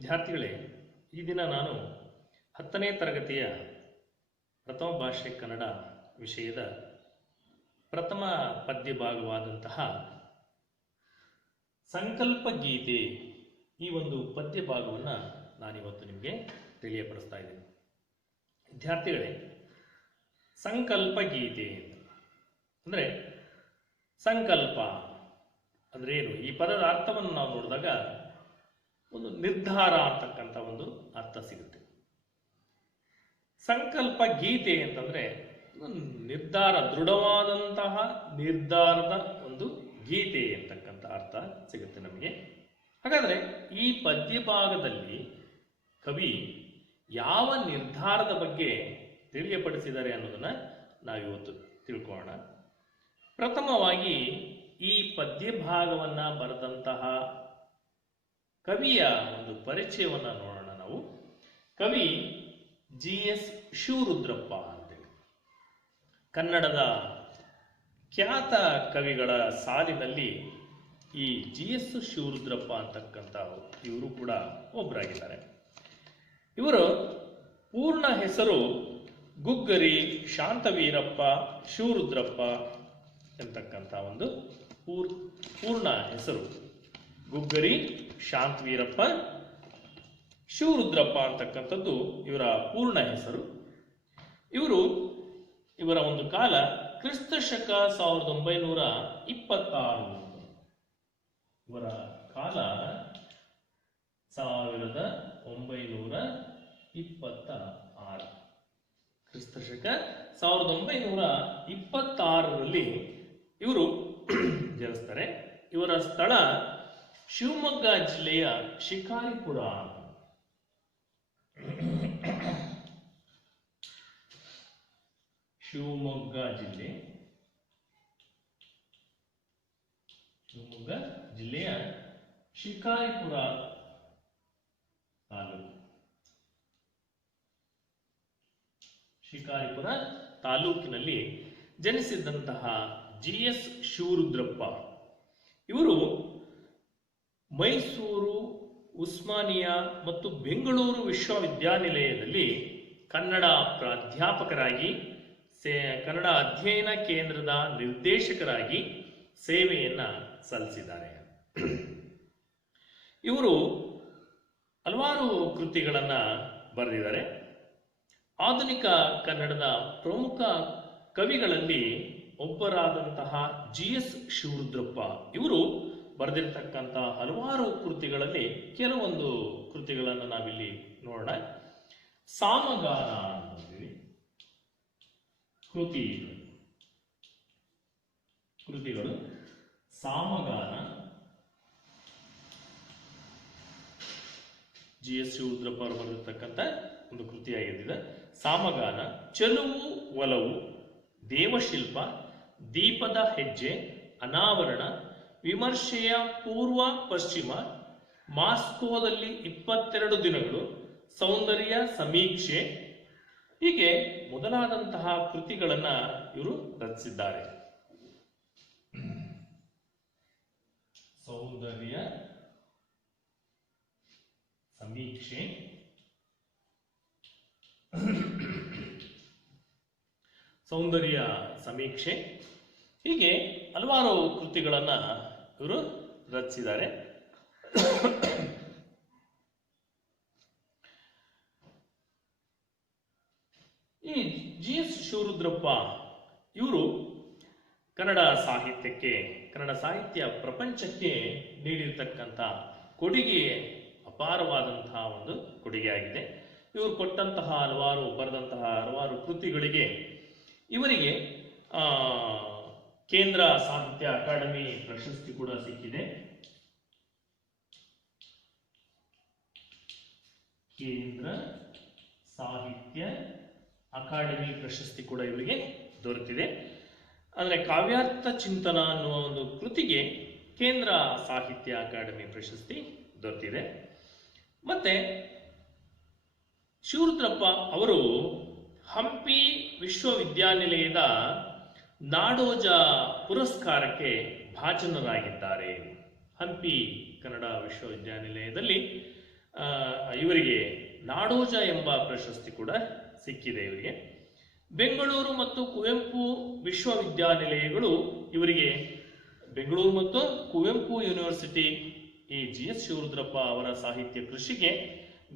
ವಿದ್ಯಾರ್ಥಿಗಳೇ, ಈ ದಿನ ನಾನು 10ನೇ ತರಗತಿಯ ಪ್ರಥಮ ಭಾಷೆ ಕನ್ನಡ ವಿಷಯದ ಪ್ರಥಮ ಪದ್ಯ ಭಾಗವಾದಂತಹ ಸಂಕಲ್ಪ ಗೀತೆ ಈ ಒಂದು ಪದ್ಯ ಭಾಗವನ್ನು ನಾನಿವತ್ತು ನಿಮಗೆ ತಿಳಿಯಪಡಿಸ್ತಾ ಇದ್ದೀನಿ. ವಿದ್ಯಾರ್ಥಿಗಳೇ, ಸಂಕಲ್ಪ ಗೀತೆ ಅಂದರೆ ಸಂಕಲ್ಪ ಅಂದರೆ ಏನು? ಈ ಪದದ ಅರ್ಥವನ್ನು ನಾವು ನೋಡಿದಾಗ ಒಂದು ನಿರ್ಧಾರ ಅಂತಕ್ಕಂಥ ಒಂದು ಅರ್ಥ ಸಿಗುತ್ತೆ. ಸಂಕಲ್ಪ ಗೀತೆ ಅಂತಂದ್ರೆ ನಿರ್ಧಾರ, ದೃಢವಾದಂತಹ ನಿರ್ಧಾರದ ಒಂದು ಗೀತೆ ಅಂತಕ್ಕಂಥ ಅರ್ಥ ಸಿಗುತ್ತೆ ನಮಗೆ. ಹಾಗಾದ್ರೆ ಈ ಪದ್ಯ ಭಾಗದಲ್ಲಿ ಕವಿ ಯಾವ ನಿರ್ಧಾರದ ಬಗ್ಗೆ ತಿಳಿಯಪಡಿಸಿದ್ದಾರೆ ಅನ್ನೋದನ್ನ ನಾವಿವತ್ತು ತಿಳ್ಕೊಳ್ಳೋಣ. ಪ್ರಥಮವಾಗಿ ಈ ಪದ್ಯ ಭಾಗವನ್ನ ಬರೆದಂತಹ ಕವಿಯ ಒಂದು ಪರಿಚಯವನ್ನ ನೋಡೋಣ ನಾವು. ಕವಿ GS ಶಿವರುದ್ರಪ್ಪ ಅಂತೇಳಿ ಕನ್ನಡದ ಖ್ಯಾತ ಕವಿಗಳ ಸಾಲಿನಲ್ಲಿ ಈ GS ಶಿವರುದ್ರಪ್ಪ ಅಂತಕ್ಕಂಥ ಇವರು ಕೂಡ ಒಬ್ಬರಾಗಿದ್ದಾರೆ. ಇವರು ಪೂರ್ಣ ಹೆಸರು ಗುಗ್ಗರಿ ಶಾಂತವೀರಪ್ಪ ಶಿವರುದ್ರಪ್ಪ ಎಂತಕ್ಕಂಥ ಒಂದು ಪೂರ್ಣ ಹೆಸರು ಗುಗ್ಗರಿ ಶಾಂತವೀರಪ್ಪ ಶಿವರುದ್ರಪ್ಪ ಅಂತಕ್ಕಂಥದ್ದು ಇವರ ಪೂರ್ಣ ಹೆಸರು. ಇವರ ಒಂದು ಕಾಲ ಕ್ರಿಸ್ತ ಶಕ 1926. ಇವರ ಕಾಲ 1926. ಕ್ರಿಸ್ತ ಶಕ 1926ರಲ್ಲಿ ಇವರು ಜನಿಸ್ತಾರೆ. ಇವರ ಸ್ಥಳ ಶಿವಮೊಗ್ಗ ಜಿಲ್ಲೆಯ ಶಿಕಾರಿಪುರ. ಶಿವಮೊಗ್ಗ ಜಿಲ್ಲೆಯ ಶಿಕಾರಿಪುರ ತಾಲೂಕು. ಶಿಕಾರಿಪುರ ತಾಲೂಕಿನಲ್ಲಿ ಜನಿಸಿದಂತಹ GS ಶಿವರುದ್ರಪ್ಪ ಇವರು ಮೈಸೂರು, ಉಸ್ಮಾನಿಯಾ ಮತ್ತು ಬೆಂಗಳೂರು ವಿಶ್ವವಿದ್ಯಾನಿಲಯದಲ್ಲಿ ಕನ್ನಡ ಪ್ರಾಧ್ಯಾಪಕರಾಗಿ, ಕನ್ನಡ ಅಧ್ಯಯನ ಕೇಂದ್ರದ ನಿರ್ದೇಶಕರಾಗಿ ಸೇವೆಯನ್ನ ಸಲ್ಲಿಸಿದ್ದಾರೆ. ಇವರು ಹಲವಾರು ಕೃತಿಗಳನ್ನ ಬರೆದಿದ್ದಾರೆ. ಆಧುನಿಕ ಕನ್ನಡದ ಪ್ರಮುಖ ಕವಿಗಳಲ್ಲಿ ಒಬ್ಬರಾದಂತಹ GS ಶಿವರುದ್ರಪ್ಪ ಇವರು ಬರೆದಿರ್ತಕ್ಕಂಥ ಹಲವಾರು ಕೃತಿಗಳಲ್ಲಿ ಕೆಲವೊಂದು ಕೃತಿಗಳನ್ನು ನಾವಿಲ್ಲಿ ನೋಡೋಣ. ಸಾಮಗಾನ ಅಂತೀವಿ. ಕೃತಿಗಳು ಸಾಮಗಾನ GS ಶಿವರುದ್ರಪ್ಪ ಅವರು ಬರೆದಿರ್ತಕ್ಕಂಥ ಒಂದು ಕೃತಿಯಾಗಿದೆ. ಸಾಮಗಾನ, ಚೆಲುವು ಒಲವು, ದೇವಶಿಲ್ಪ, ದೀಪದ ಹೆಜ್ಜೆ, ಅನಾವರಣ, ವಿಮರ್ಶೆಯ ಪೂರ್ವ ಪಶ್ಚಿಮ, ಮಾಸ್ಕೋದಲ್ಲಿ 22 ದಿನಗಳು, ಸೌಂದರ್ಯ ಸಮೀಕ್ಷೆ, ಹೀಗೆ ಮೊದಲಾದಂತಹ ಕೃತಿಗಳನ್ನ ಇವರು ರಚಿಸಿದ್ದಾರೆ. ಸೌಂದರ್ಯ ಸಮೀಕ್ಷೆ, ಹೀಗೆ ಹಲವಾರು ಕೃತಿಗಳನ್ನ ಇವರು ರಚಿಸಿದ್ದಾರೆ. ಈ GS ಶಿವರುದ್ರಪ್ಪ ಇವರು ಕನ್ನಡ ಸಾಹಿತ್ಯಕ್ಕೆ, ಕನ್ನಡ ಸಾಹಿತ್ಯ ಪ್ರಪಂಚಕ್ಕೆ ನೀಡಿರ್ತಕ್ಕಂಥ ಕೊಡುಗೆ ಅಪಾರವಾದಂತಹ ಒಂದು ಕೊಡುಗೆ ಆಗಿದೆ. ಇವರು ಕೊಟ್ಟಂತಹ ಬರೆದಂತಹ ಹಲವಾರು ಕೃತಿಗಳಿಗೆ ಇವರಿಗೆ ಕೇಂದ್ರ ಸಾಹಿತ್ಯ ಅಕಾಡೆಮಿ ಪ್ರಶಸ್ತಿ ಕೂಡ ಸಿಕ್ಕಿದೆ. ಕೇಂದ್ರ ಸಾಹಿತ್ಯ ಅಕಾಡೆಮಿ ಪ್ರಶಸ್ತಿ ಕೂಡ ಇವರಿಗೆ ದೊರೆತಿದೆ. ಅಂದರೆ ಕಾವ್ಯಾರ್ಥ ಚಿಂತನ ಅನ್ನುವ ಒಂದು ಕೃತಿಗೆ ಕೇಂದ್ರ ಸಾಹಿತ್ಯ ಅಕಾಡೆಮಿ ಪ್ರಶಸ್ತಿ ದೊರೆತಿದೆ. ಮತ್ತೆ ಶಿವರುದ್ರಪ್ಪ ಅವರು ಹಂಪಿ ವಿಶ್ವವಿದ್ಯಾನಿಲಯದ ನಾಡೋಜ ಪುರಸ್ಕಾರಕ್ಕೆ ಭಾಜನರಾಗಿದ್ದಾರೆ. ಹಂಪಿ ಕನ್ನಡ ವಿಶ್ವವಿದ್ಯಾನಿಲಯದಲ್ಲಿ ಇವರಿಗೆ ನಾಡೋಜ ಎಂಬ ಪ್ರಶಸ್ತಿ ಕೂಡ ಸಿಕ್ಕಿದೆ ಇವರಿಗೆ. ಬೆಂಗಳೂರು ಮತ್ತು ಕುವೆಂಪು ವಿಶ್ವವಿದ್ಯಾನಿಲಯಗಳು ಇವರಿಗೆ, ಬೆಂಗಳೂರು ಮತ್ತು ಕುವೆಂಪು ಯೂನಿವರ್ಸಿಟಿ ಈ GS ಶಿವರುದ್ರಪ್ಪ ಅವರ ಸಾಹಿತ್ಯ ಕೃಷಿಗೆ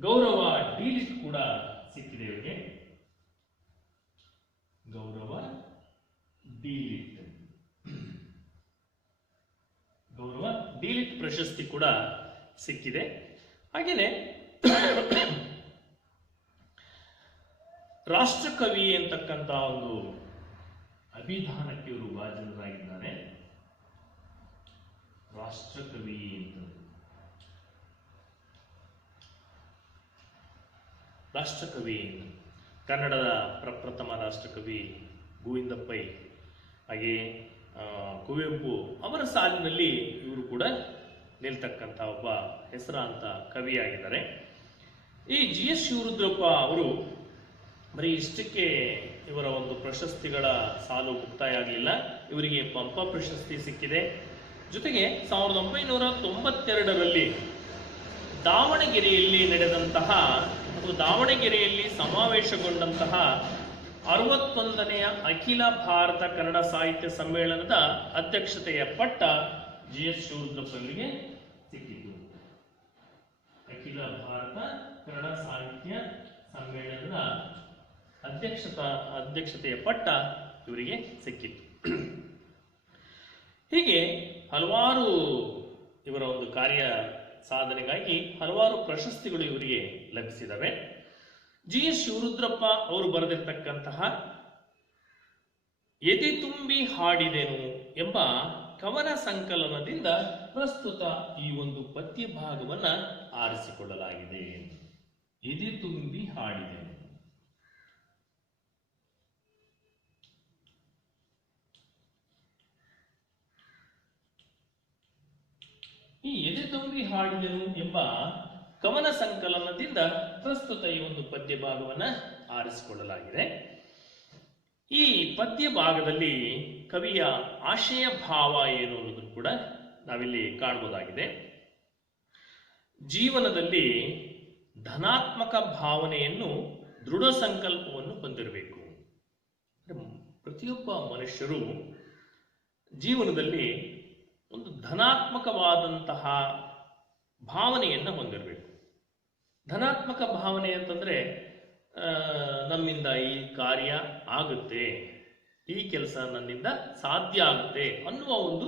ಗೌರವ ಡಿ.ಲಿಟ್ ಕೂಡ ಸಿಕ್ಕಿದೆ ಇವರಿಗೆ. ಗೌರವ ಡಿ.ಲಿಟ್, ಗೌರವ ಡಿ.ಲಿಟ್ ಪ್ರಶಸ್ತಿ ಕೂಡ ಸಿಕ್ಕಿದೆ. ಹಾಗೇನೆ ರಾಷ್ಟ್ರಕವಿ ಅಂತಕ್ಕಂಥ ಒಂದು ಅಭಿಧಾನಕ್ಕೆ ಇವರು ಭಾಜನರಾಗಿದ್ದಾರೆ. ರಾಷ್ಟ್ರಕವಿ ಅಂತ, ರಾಷ್ಟ್ರಕವಿ ಕನ್ನಡದ ಪ್ರಪ್ರಥಮ ರಾಷ್ಟ್ರಕವಿ ಗೋವಿಂದ ಪೈ, ಹಾಗೆ ಕುವೆಂಪು ಅವರ ಸಾಲಿನಲ್ಲಿ ಇವರು ಕೂಡ ನಿಲ್ತಕ್ಕಂಥ ಒಬ್ಬ ಹೆಸರಾಂತ ಕವಿಯಾಗಿದ್ದಾರೆ. ಈ GS ಶಿವರುದ್ರಪ್ಪ ಅವರು ಬರೀ ಇಷ್ಟಕ್ಕೆ ಇವರ ಒಂದು ಪ್ರಶಸ್ತಿಗಳ ಸಾಲು ಮುಕ್ತಾಯ ಆಗಲಿಲ್ಲ. ಇವರಿಗೆ ಪಂಪ ಪ್ರಶಸ್ತಿ ಸಿಕ್ಕಿದೆ. ಜೊತೆಗೆ 1992ರಲ್ಲಿ ದಾವಣಗೆರೆಯಲ್ಲಿ ನಡೆದಂತಹ ಅಥವಾ ದಾವಣಗೆರೆಯಲ್ಲಿ ಸಮಾವೇಶಗೊಂಡಂತಹ 61ನೆಯ ಅಖಿಲ ಭಾರತ ಕನ್ನಡ ಸಾಹಿತ್ಯ ಸಮ್ಮೇಳನದ ಅಧ್ಯಕ್ಷತೆಯ ಪಟ್ಟ GS ಶಿವರುದ್ರಪ್ಪ ಅವರಿಗೆ ಸಿಕ್ಕಿತು. ಅಖಿಲ ಭಾರತ ಕನ್ನಡ ಸಾಹಿತ್ಯ ಸಮ್ಮೇಳನದ ಅಧ್ಯಕ್ಷತೆಯ ಪಟ್ಟ ಇವರಿಗೆ ಸಿಕ್ಕಿತು. ಹೀಗೆ ಹಲವಾರು ಇವರ ಒಂದು ಕಾರ್ಯ ಸಾಧನೆಗಾಗಿ ಹಲವಾರು ಪ್ರಶಸ್ತಿಗಳು ಇವರಿಗೆ ಲಭಿಸಿದವೆ. GS ಶಿವರುದ್ರಪ್ಪ ಅವರು ಬರೆದಿರ್ತಕ್ಕಂತಹ ಎದೆ ತುಂಬಿ ಹಾಡಿದೆನು ಎಂಬ ಕವನ ಸಂಕಲನದಿಂದ ಪ್ರಸ್ತುತ ಈ ಒಂದು ಪದ್ಯ ಭಾಗವನ್ನ ಆರಿಸಿಕೊಳ್ಳಲಾಗಿದೆ. ಎದೆ ತುಂಬಿ ಹಾಡಿದೆನು. ಈ ಎದೆ ತುಂಬಿ ಹಾಡಿದೆನು ಎಂಬ ಕವನ ಸಂಕಲನದಿಂದ ಪ್ರಸ್ತುತ ಈ ಒಂದು ಪದ್ಯ ಭಾಗವನ್ನ ಆರಿಸಿಕೊಳ್ಳಲಾಗಿದೆ. ಈ ಪದ್ಯ ಭಾಗದಲ್ಲಿ ಕವಿಯ ಆಶಯ ಭಾವ ಏನು ಅನ್ನೋದನ್ನು ಕೂಡ ನಾವಿಲ್ಲಿ ಕಾಣಬಹುದಾಗಿದೆ. ಜೀವನದಲ್ಲಿ ಧನಾತ್ಮಕ ಭಾವನೆಯನ್ನು, ದೃಢ ಸಂಕಲ್ಪವನ್ನು ಹೊಂದಿರಬೇಕು. ಪ್ರತಿಯೊಬ್ಬ ಮನುಷ್ಯರು ಜೀವನದಲ್ಲಿ ಒಂದು ಧನಾತ್ಮಕವಾದಂತಹ ಭಾವನೆಯನ್ನು ಹೊಂದಿರಬೇಕು. ಧನಾತ್ಮಕ ಭಾವನೆ ಅಂತಂದ್ರೆ ನಮ್ಮಿಂದ ಈ ಕಾರ್ಯ ಆಗುತ್ತೆ, ಈ ಕೆಲಸ ನನ್ನಿಂದ ಸಾಧ್ಯ ಆಗುತ್ತೆ ಅನ್ನುವ ಒಂದು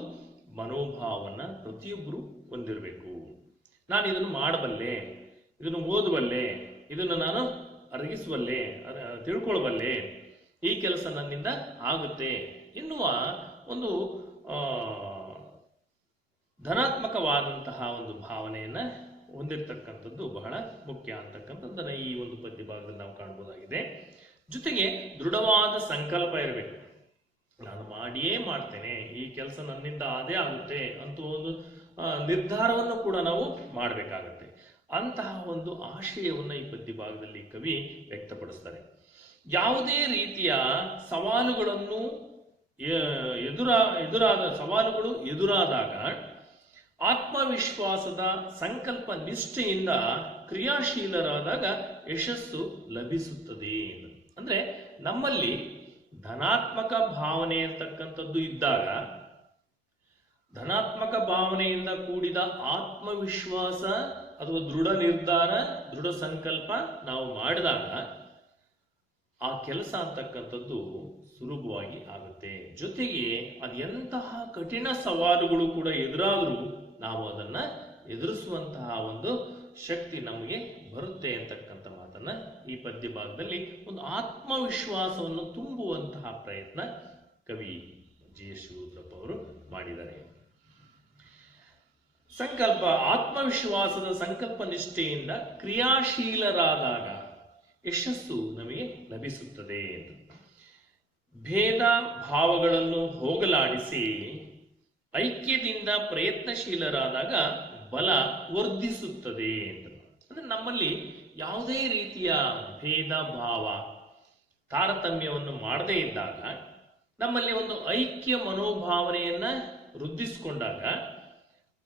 ಮನೋಭಾವನ ಪ್ರತಿಯೊಬ್ಬರು ಹೊಂದಿರಬೇಕು. ನಾನು ಇದನ್ನು ಮಾಡಬಲ್ಲೆ, ಇದನ್ನು ಓದಬಲ್ಲೆ, ಇದನ್ನು ನಾನು ಅರಗಿಸಬಲ್ಲೆ, ತಿಳ್ಕೊಳ್ಬಲ್ಲೆ, ಈ ಕೆಲಸ ನನ್ನಿಂದ ಆಗುತ್ತೆ ಎನ್ನುವ ಒಂದು ಧನಾತ್ಮಕವಾದಂತಹ ಒಂದು ಭಾವನೆಯನ್ನ ಹೊಂದಿರತಕ್ಕಂಥದ್ದು ಬಹಳ ಮುಖ್ಯ ಅಂತಕ್ಕಂಥದ್ದನ್ನ ಈ ಒಂದು ಪದ್ಯ ಭಾಗದಲ್ಲಿ ನಾವು ಕಾಣಬಹುದಾಗಿದೆ. ಜೊತೆಗೆ ದೃಢವಾದ ಸಂಕಲ್ಪ ಇರಬೇಕು. ನಾನು ಮಾಡಿಯೇ ಮಾಡ್ತೇನೆ, ಈ ಕೆಲಸ ನನ್ನಿಂದ ಆದೇ ಆಗುತ್ತೆ ಅಂತ ಒಂದು ನಿರ್ಧಾರವನ್ನು ಕೂಡ ನಾವು ಮಾಡಬೇಕಾಗತ್ತೆ. ಅಂತಹ ಒಂದು ಆಶಯವನ್ನ ಈ ಪದ್ಯ ಭಾಗದಲ್ಲಿ ಕವಿ ವ್ಯಕ್ತಪಡಿಸ್ತಾರೆ. ಯಾವುದೇ ರೀತಿಯ ಸವಾಲುಗಳನ್ನು ಸವಾಲುಗಳು ಎದುರಾದಾಗ ಆತ್ಮವಿಶ್ವಾಸದ ಸಂಕಲ್ಪ ನಿಷ್ಠೆಯಿಂದ ಕ್ರಿಯಾಶೀಲರಾದಾಗ ಯಶಸ್ಸು ಲಭಿಸುತ್ತದೆ. ಅಂದ್ರೆ ನಮ್ಮಲ್ಲಿ ಧನಾತ್ಮಕ ಭಾವನೆ ಅಂತಕ್ಕಂಥದ್ದು ಇದ್ದಾಗ, ಧನಾತ್ಮಕ ಭಾವನೆಯಿಂದ ಕೂಡಿದ ಆತ್ಮವಿಶ್ವಾಸ ಅಥವಾ ದೃಢ ನಿರ್ಧಾರ, ದೃಢ ಸಂಕಲ್ಪ ನಾವು ಮಾಡಿದಾಗ ಆ ಕೆಲಸ ಅಂತಕ್ಕಂಥದ್ದು ಸುಲಭವಾಗಿ ಆಗುತ್ತೆ. ಜೊತೆಗೆ ಅದೆಂತಹ ಕಠಿಣ ಸವಾಲುಗಳು ಕೂಡ ಎದುರಾದರೂ ನಾವು ಅದನ್ನ ಎದುರಿಸುವಂತಹ ಒಂದು ಶಕ್ತಿ ನಮಗೆ ಬರುತ್ತೆ ಅಂತಕ್ಕಂಥ ಮಾತನ್ನ ಈ ಪದ್ಯ ಭಾಗದಲ್ಲಿ ಒಂದು ಆತ್ಮವಿಶ್ವಾಸವನ್ನು ತುಂಬುವಂತಹ ಪ್ರಯತ್ನ ಕವಿ GS ಶಿವರುದ್ರಪ್ಪ ಅವರು ಮಾಡಿದ್ದಾರೆ. ಸಂಕಲ್ಪ, ಆತ್ಮವಿಶ್ವಾಸದ ಸಂಕಲ್ಪ ನಿಷ್ಠೆಯಿಂದ ಕ್ರಿಯಾಶೀಲರಾದಾಗ ಯಶಸ್ಸು ನಮಗೆ ಲಭಿಸುತ್ತದೆ. ಭೇದ ಭಾವಗಳನ್ನು ಹೋಗಲಾಡಿಸಿ ಐಕ್ಯದಿಂದ ಪ್ರಯತ್ನಶೀಲರಾದಾಗ ಬಲ ವರ್ಧಿಸುತ್ತದೆ. ಅಂದ್ರೆ ನಮ್ಮಲ್ಲಿ ಯಾವುದೇ ರೀತಿಯ ಭೇದ ಭಾವ, ತಾರತಮ್ಯವನ್ನು ಮಾಡದೇ ಇದ್ದಾಗ, ನಮ್ಮಲ್ಲಿ ಒಂದು ಐಕ್ಯ ಮನೋಭಾವನೆಯನ್ನ ವೃದ್ಧಿಸಿಕೊಂಡಾಗ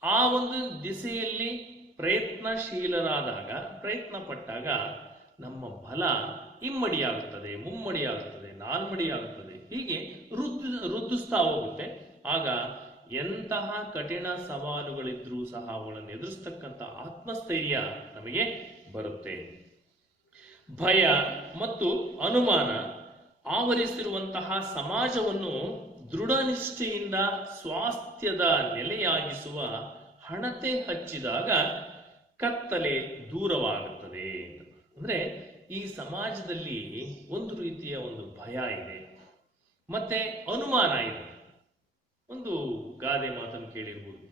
ಆ ಒಂದು ದಿಸೆಯಲ್ಲಿ ಪ್ರಯತ್ನಶೀಲರಾದಾಗ, ಪ್ರಯತ್ನ ಪಟ್ಟಾಗ ನಮ್ಮ ಬಲ ಇಮ್ಮಡಿಯಾಗುತ್ತದೆ, ಮುಮ್ಮಡಿಯಾಗುತ್ತದೆ, ನಾಲ್ಮಡಿಯಾಗುತ್ತದೆ. ಹೀಗೆ ವೃದ್ಧಿಸ್ತಾ ಹೋಗುತ್ತೆ. ಆಗ ಎಂತಹ ಕಠಿಣ ಸವಾಲುಗಳಿದ್ರೂ ಸಹ ಅವುಗಳನ್ನು ಎದುರಿಸ್ತಕ್ಕಂಥ ಆತ್ಮಸ್ಥೈರ್ಯ ನಮಗೆ ಬರುತ್ತೆ. ಭಯ ಮತ್ತು ಅನುಮಾನ ಆವರಿಸಿರುವಂತಹ ಸಮಾಜವನ್ನು ದೃಢನಿಷ್ಠೆಯಿಂದ ಸ್ವಾಸ್ಥ್ಯದ ನೆಲೆಯಾಗಿಸುವ ಹಣತೆ ಹಚ್ಚಿದಾಗ ಕತ್ತಲೆ ದೂರವಾಗುತ್ತದೆ. ಅಂದ್ರೆ ಈ ಸಮಾಜದಲ್ಲಿ ಒಂದು ರೀತಿಯ ಒಂದು ಭಯ ಇದೆ, ಮತ್ತೆ ಅನುಮಾನ ಇದೆ. ಒಂದು ಗಾದೆ ಮಾತನ್ನು ಕೇಳಿರ್ಬೋದು,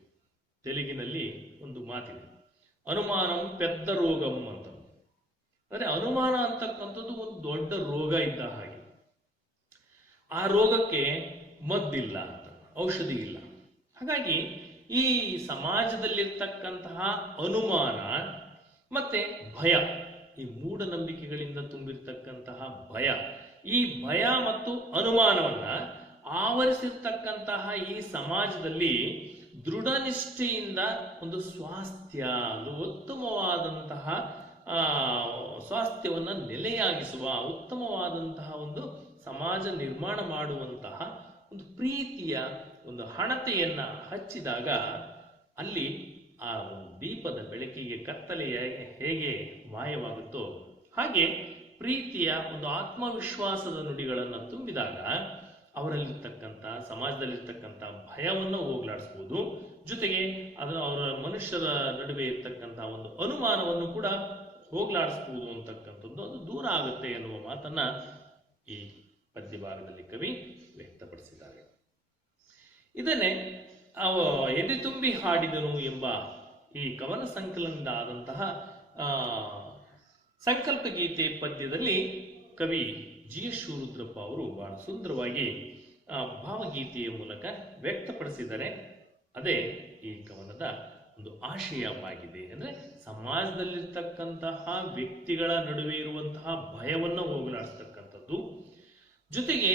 ತೆಲುಗಿನಲ್ಲಿ ಒಂದು ಮಾತಿದೆ, ಅನುಮಾನಂ ಪೆದ್ದ ರೋಗಂ ಅಂತ. ಅಂದ್ರೆ ಅನುಮಾನ ಅಂತಕ್ಕಂಥದ್ದು ಒಂದು ದೊಡ್ಡ ರೋಗ ಇದ್ದ ಹಾಗೆ. ಆ ರೋಗಕ್ಕೆ ಮದ್ದಿಲ್ಲ ಅಂತ, ಔಷಧಿ ಇಲ್ಲ. ಹಾಗಾಗಿ ಈ ಸಮಾಜದಲ್ಲಿರ್ತಕ್ಕಂತಹ ಅನುಮಾನ ಮತ್ತೆ ಭಯ, ಈ ಮೂಢನಂಬಿಕೆಗಳಿಂದ ತುಂಬಿರ್ತಕ್ಕಂತಹ ಭಯ, ಈ ಭಯ ಮತ್ತು ಅನುಮಾನವನ್ನ ಆವರಿಸಿರ್ತಕ್ಕಂತಹ ಈ ಸಮಾಜದಲ್ಲಿ ದೃಢನಿಷ್ಠೆಯಿಂದ ಒಂದು ಸ್ವಾಸ್ಥ್ಯ, ಒಂದು ಉತ್ತಮವಾದಂತಹ ಸ್ವಾಸ್ಥ್ಯವನ್ನ ನೆಲೆಯಾಗಿಸುವ, ಉತ್ತಮವಾದಂತಹ ಒಂದು ಸಮಾಜ ನಿರ್ಮಾಣ ಮಾಡುವಂತಹ ಒಂದು ಪ್ರೀತಿಯ ಒಂದು ಹಣತೆಯನ್ನ ಹಚ್ಚಿದಾಗ ಅಲ್ಲಿ ಆ ದೀಪದ ಬೆಳಕಿಗೆ ಕತ್ತಲೆಯ ಹೇಗೆ ಮಾಯವಾಗುತ್ತೋ ಹಾಗೆ ಪ್ರೀತಿಯ ಒಂದು ಆತ್ಮವಿಶ್ವಾಸದ ನುಡಿಗಳನ್ನು ತುಂಬಿದಾಗ ಅವರಲ್ಲಿರ್ತಕ್ಕಂಥ, ಸಮಾಜದಲ್ಲಿರ್ತಕ್ಕಂಥ ಭಯವನ್ನು ಹೋಗ್ಲಾಡಿಸ್ಬೋದು. ಜೊತೆಗೆ ಅದನ್ನು ಅವರ ಮನುಷ್ಯರ ನಡುವೆ ಇರ್ತಕ್ಕಂಥ ಒಂದು ಅನುಮಾನವನ್ನು ಕೂಡ ಹೋಗ್ಲಾಡಿಸ್ಬೋದು ಅಂತಕ್ಕಂಥದ್ದು, ಅದು ದೂರ ಆಗುತ್ತೆ ಎನ್ನುವ ಮಾತನ್ನ ಈ ಪದ್ಯ ಭಾಗದಲ್ಲಿ ಕವಿ ವ್ಯಕ್ತಪಡಿಸಿದ್ದಾರೆ. ಇದನ್ನೇ ಎದೆ ತುಂಬಿ ಹಾಡಿದನು ಎಂಬ ಈ ಕವನ ಸಂಕಲನದಿಂದ ಆದಂತಹ ಸಂಕಲ್ಪ ಗೀತೆ ಪದ್ಯದಲ್ಲಿ ಕವಿ ಜಿ ಎಸ್ ಶಿವರುದ್ರಪ್ಪ ಅವರು ಬಹಳ ಸುಂದರವಾಗಿ ಭಾವಗೀತೆಯ ಮೂಲಕ ವ್ಯಕ್ತಪಡಿಸಿದ್ದಾರೆ. ಅದೇ ಈ ಕವನದ ಒಂದು ಆಶಯವಾಗಿದೆ. ಅಂದ್ರೆ ಸಮಾಜದಲ್ಲಿರ್ತಕ್ಕಂತಹ ವ್ಯಕ್ತಿಗಳ ನಡುವೆ ಇರುವಂತಹ ಭಯವನ್ನು ಹೋಗಲಾಡಿಸ್ತಕ್ಕಂಥದ್ದು, ಜೊತೆಗೆ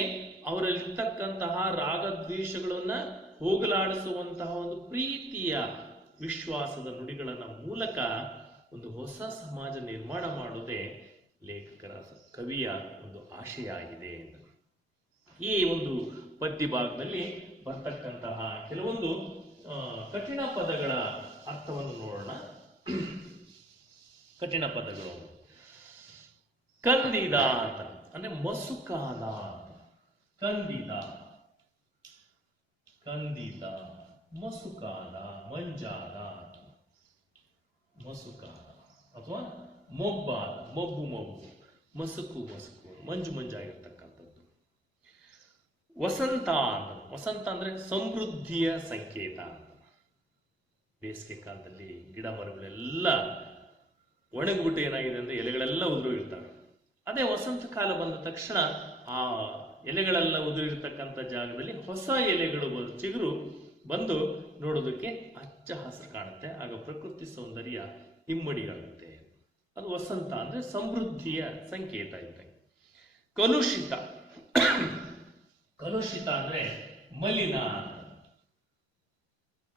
ಅವರಲ್ಲಿರ್ತಕ್ಕಂತಹ ರಾಗದ್ವೇಷಗಳನ್ನ ಹೋಗಲಾಡಿಸುವಂತಹ ಒಂದು ಪ್ರೀತಿಯ ವಿಶ್ವಾಸದ ನುಡಿಗಳ ಮೂಲಕ ಒಂದು ಹೊಸ ಸಮಾಜ ನಿರ್ಮಾಣ ಮಾಡುವುದೇ ಲೇಖಕರ, ಕವಿಯ ಒಂದು ಆಶಯ ಆಗಿದೆ. ಈ ಒಂದು ಪದ್ಯ ಭಾಗದಲ್ಲಿ ಬರ್ತಕ್ಕಂತಹ ಕೆಲವೊಂದು ಕಠಿಣ ಪದಗಳ ಅರ್ಥವನ್ನು ನೋಡೋಣ. ಕಠಿಣ ಪದಗಳು ಕಂದಿದ ಅಂತ ಅಂದ್ರೆ ಮಸುಕಾದ, ಕಂದಿದ, ಕಂದಿದ, ಮಸುಕಾದ, ಮಂಜಾದ, ಮಸುಕಾದ ಅಥವಾ ಮೊಬ್ಬಾದ, ಮೊಬ್ಬು ಮೊಬ್ಬು, ಮಸುಕು ಮಸುಕು, ಮಂಜು ಮಂಜಾಗಿರ್ತಕ್ಕಂಥದ್ದು. ವಸಂತ ಅಂತ, ವಸಂತ ಅಂದ್ರೆ ಸಮೃದ್ಧಿಯ ಸಂಕೇತ. ಬೇಸಿಗೆ ಕಾಲದಲ್ಲಿ ಗಿಡ ಮರಗಳೆಲ್ಲ ಒಣಗಿಬಿಟ್ಟು ಏನಾಗಿದೆ ಅಂದ್ರೆ ಎಲೆಗಳೆಲ್ಲ ಉದುರಿರ್ತವೆ. ಅದೇ ವಸಂತ ಕಾಲ ಬಂದ ತಕ್ಷಣ ಆ ಎಲೆಗಳೆಲ್ಲ ಉದುರಿರ್ತಕ್ಕಂಥ ಜಾಗದಲ್ಲಿ ಹೊಸ ಎಲೆಗಳು ಚಿಗುರು ಬಂದು ನೋಡೋದಕ್ಕೆ ಹಚ್ಚ ಹಸಿರು ಕಾಣುತ್ತೆ. ಆಗ ಪ್ರಕೃತಿ ಸೌಂದರ್ಯ ಇಮ್ಮಡಿಯಾಗುತ್ತೆ. ಅದು ವಸಂತ ಅಂದ್ರೆ ಸಮೃದ್ಧಿಯ ಸಂಕೇತ ಇದೆ. ಕಲುಷಿತ, ಕಲುಷಿತ ಅಂದ್ರೆ ಮಲಿನ,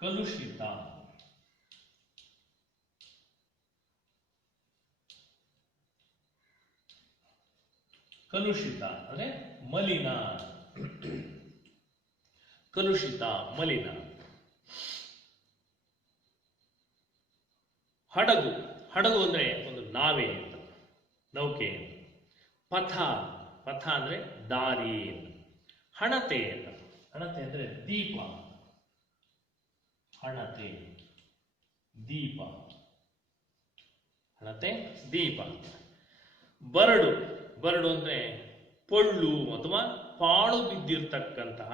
ಕಲುಷಿತ. ಕಲುಷಿತ ಅಂದ್ರೆ ಮಲಿನ, ಕಲುಷಿತ ಮಲಿನ. ಹಡಗು, ಹಡಗು ಅಂದ್ರೆ ಒಂದು ನಾವೆ ಅಂತ, ನೌಕೆ. ಪಥ, ಪಥ ಅಂದ್ರೆ ದಾರಿ. ಹಣತೆ ಅಂತ, ಹಣತೆ ಅಂದ್ರೆ ದೀಪ, ಹಣತೆ ದೀಪ, ಹಣತೆ ದೀಪ. ಬರಡು, ಬರಡು ಅಂದ್ರೆ ಪೊಳ್ಳು ಅಥವಾ ಪಾಳು ಬಿದ್ದಿರ್ತಕ್ಕಂತಹ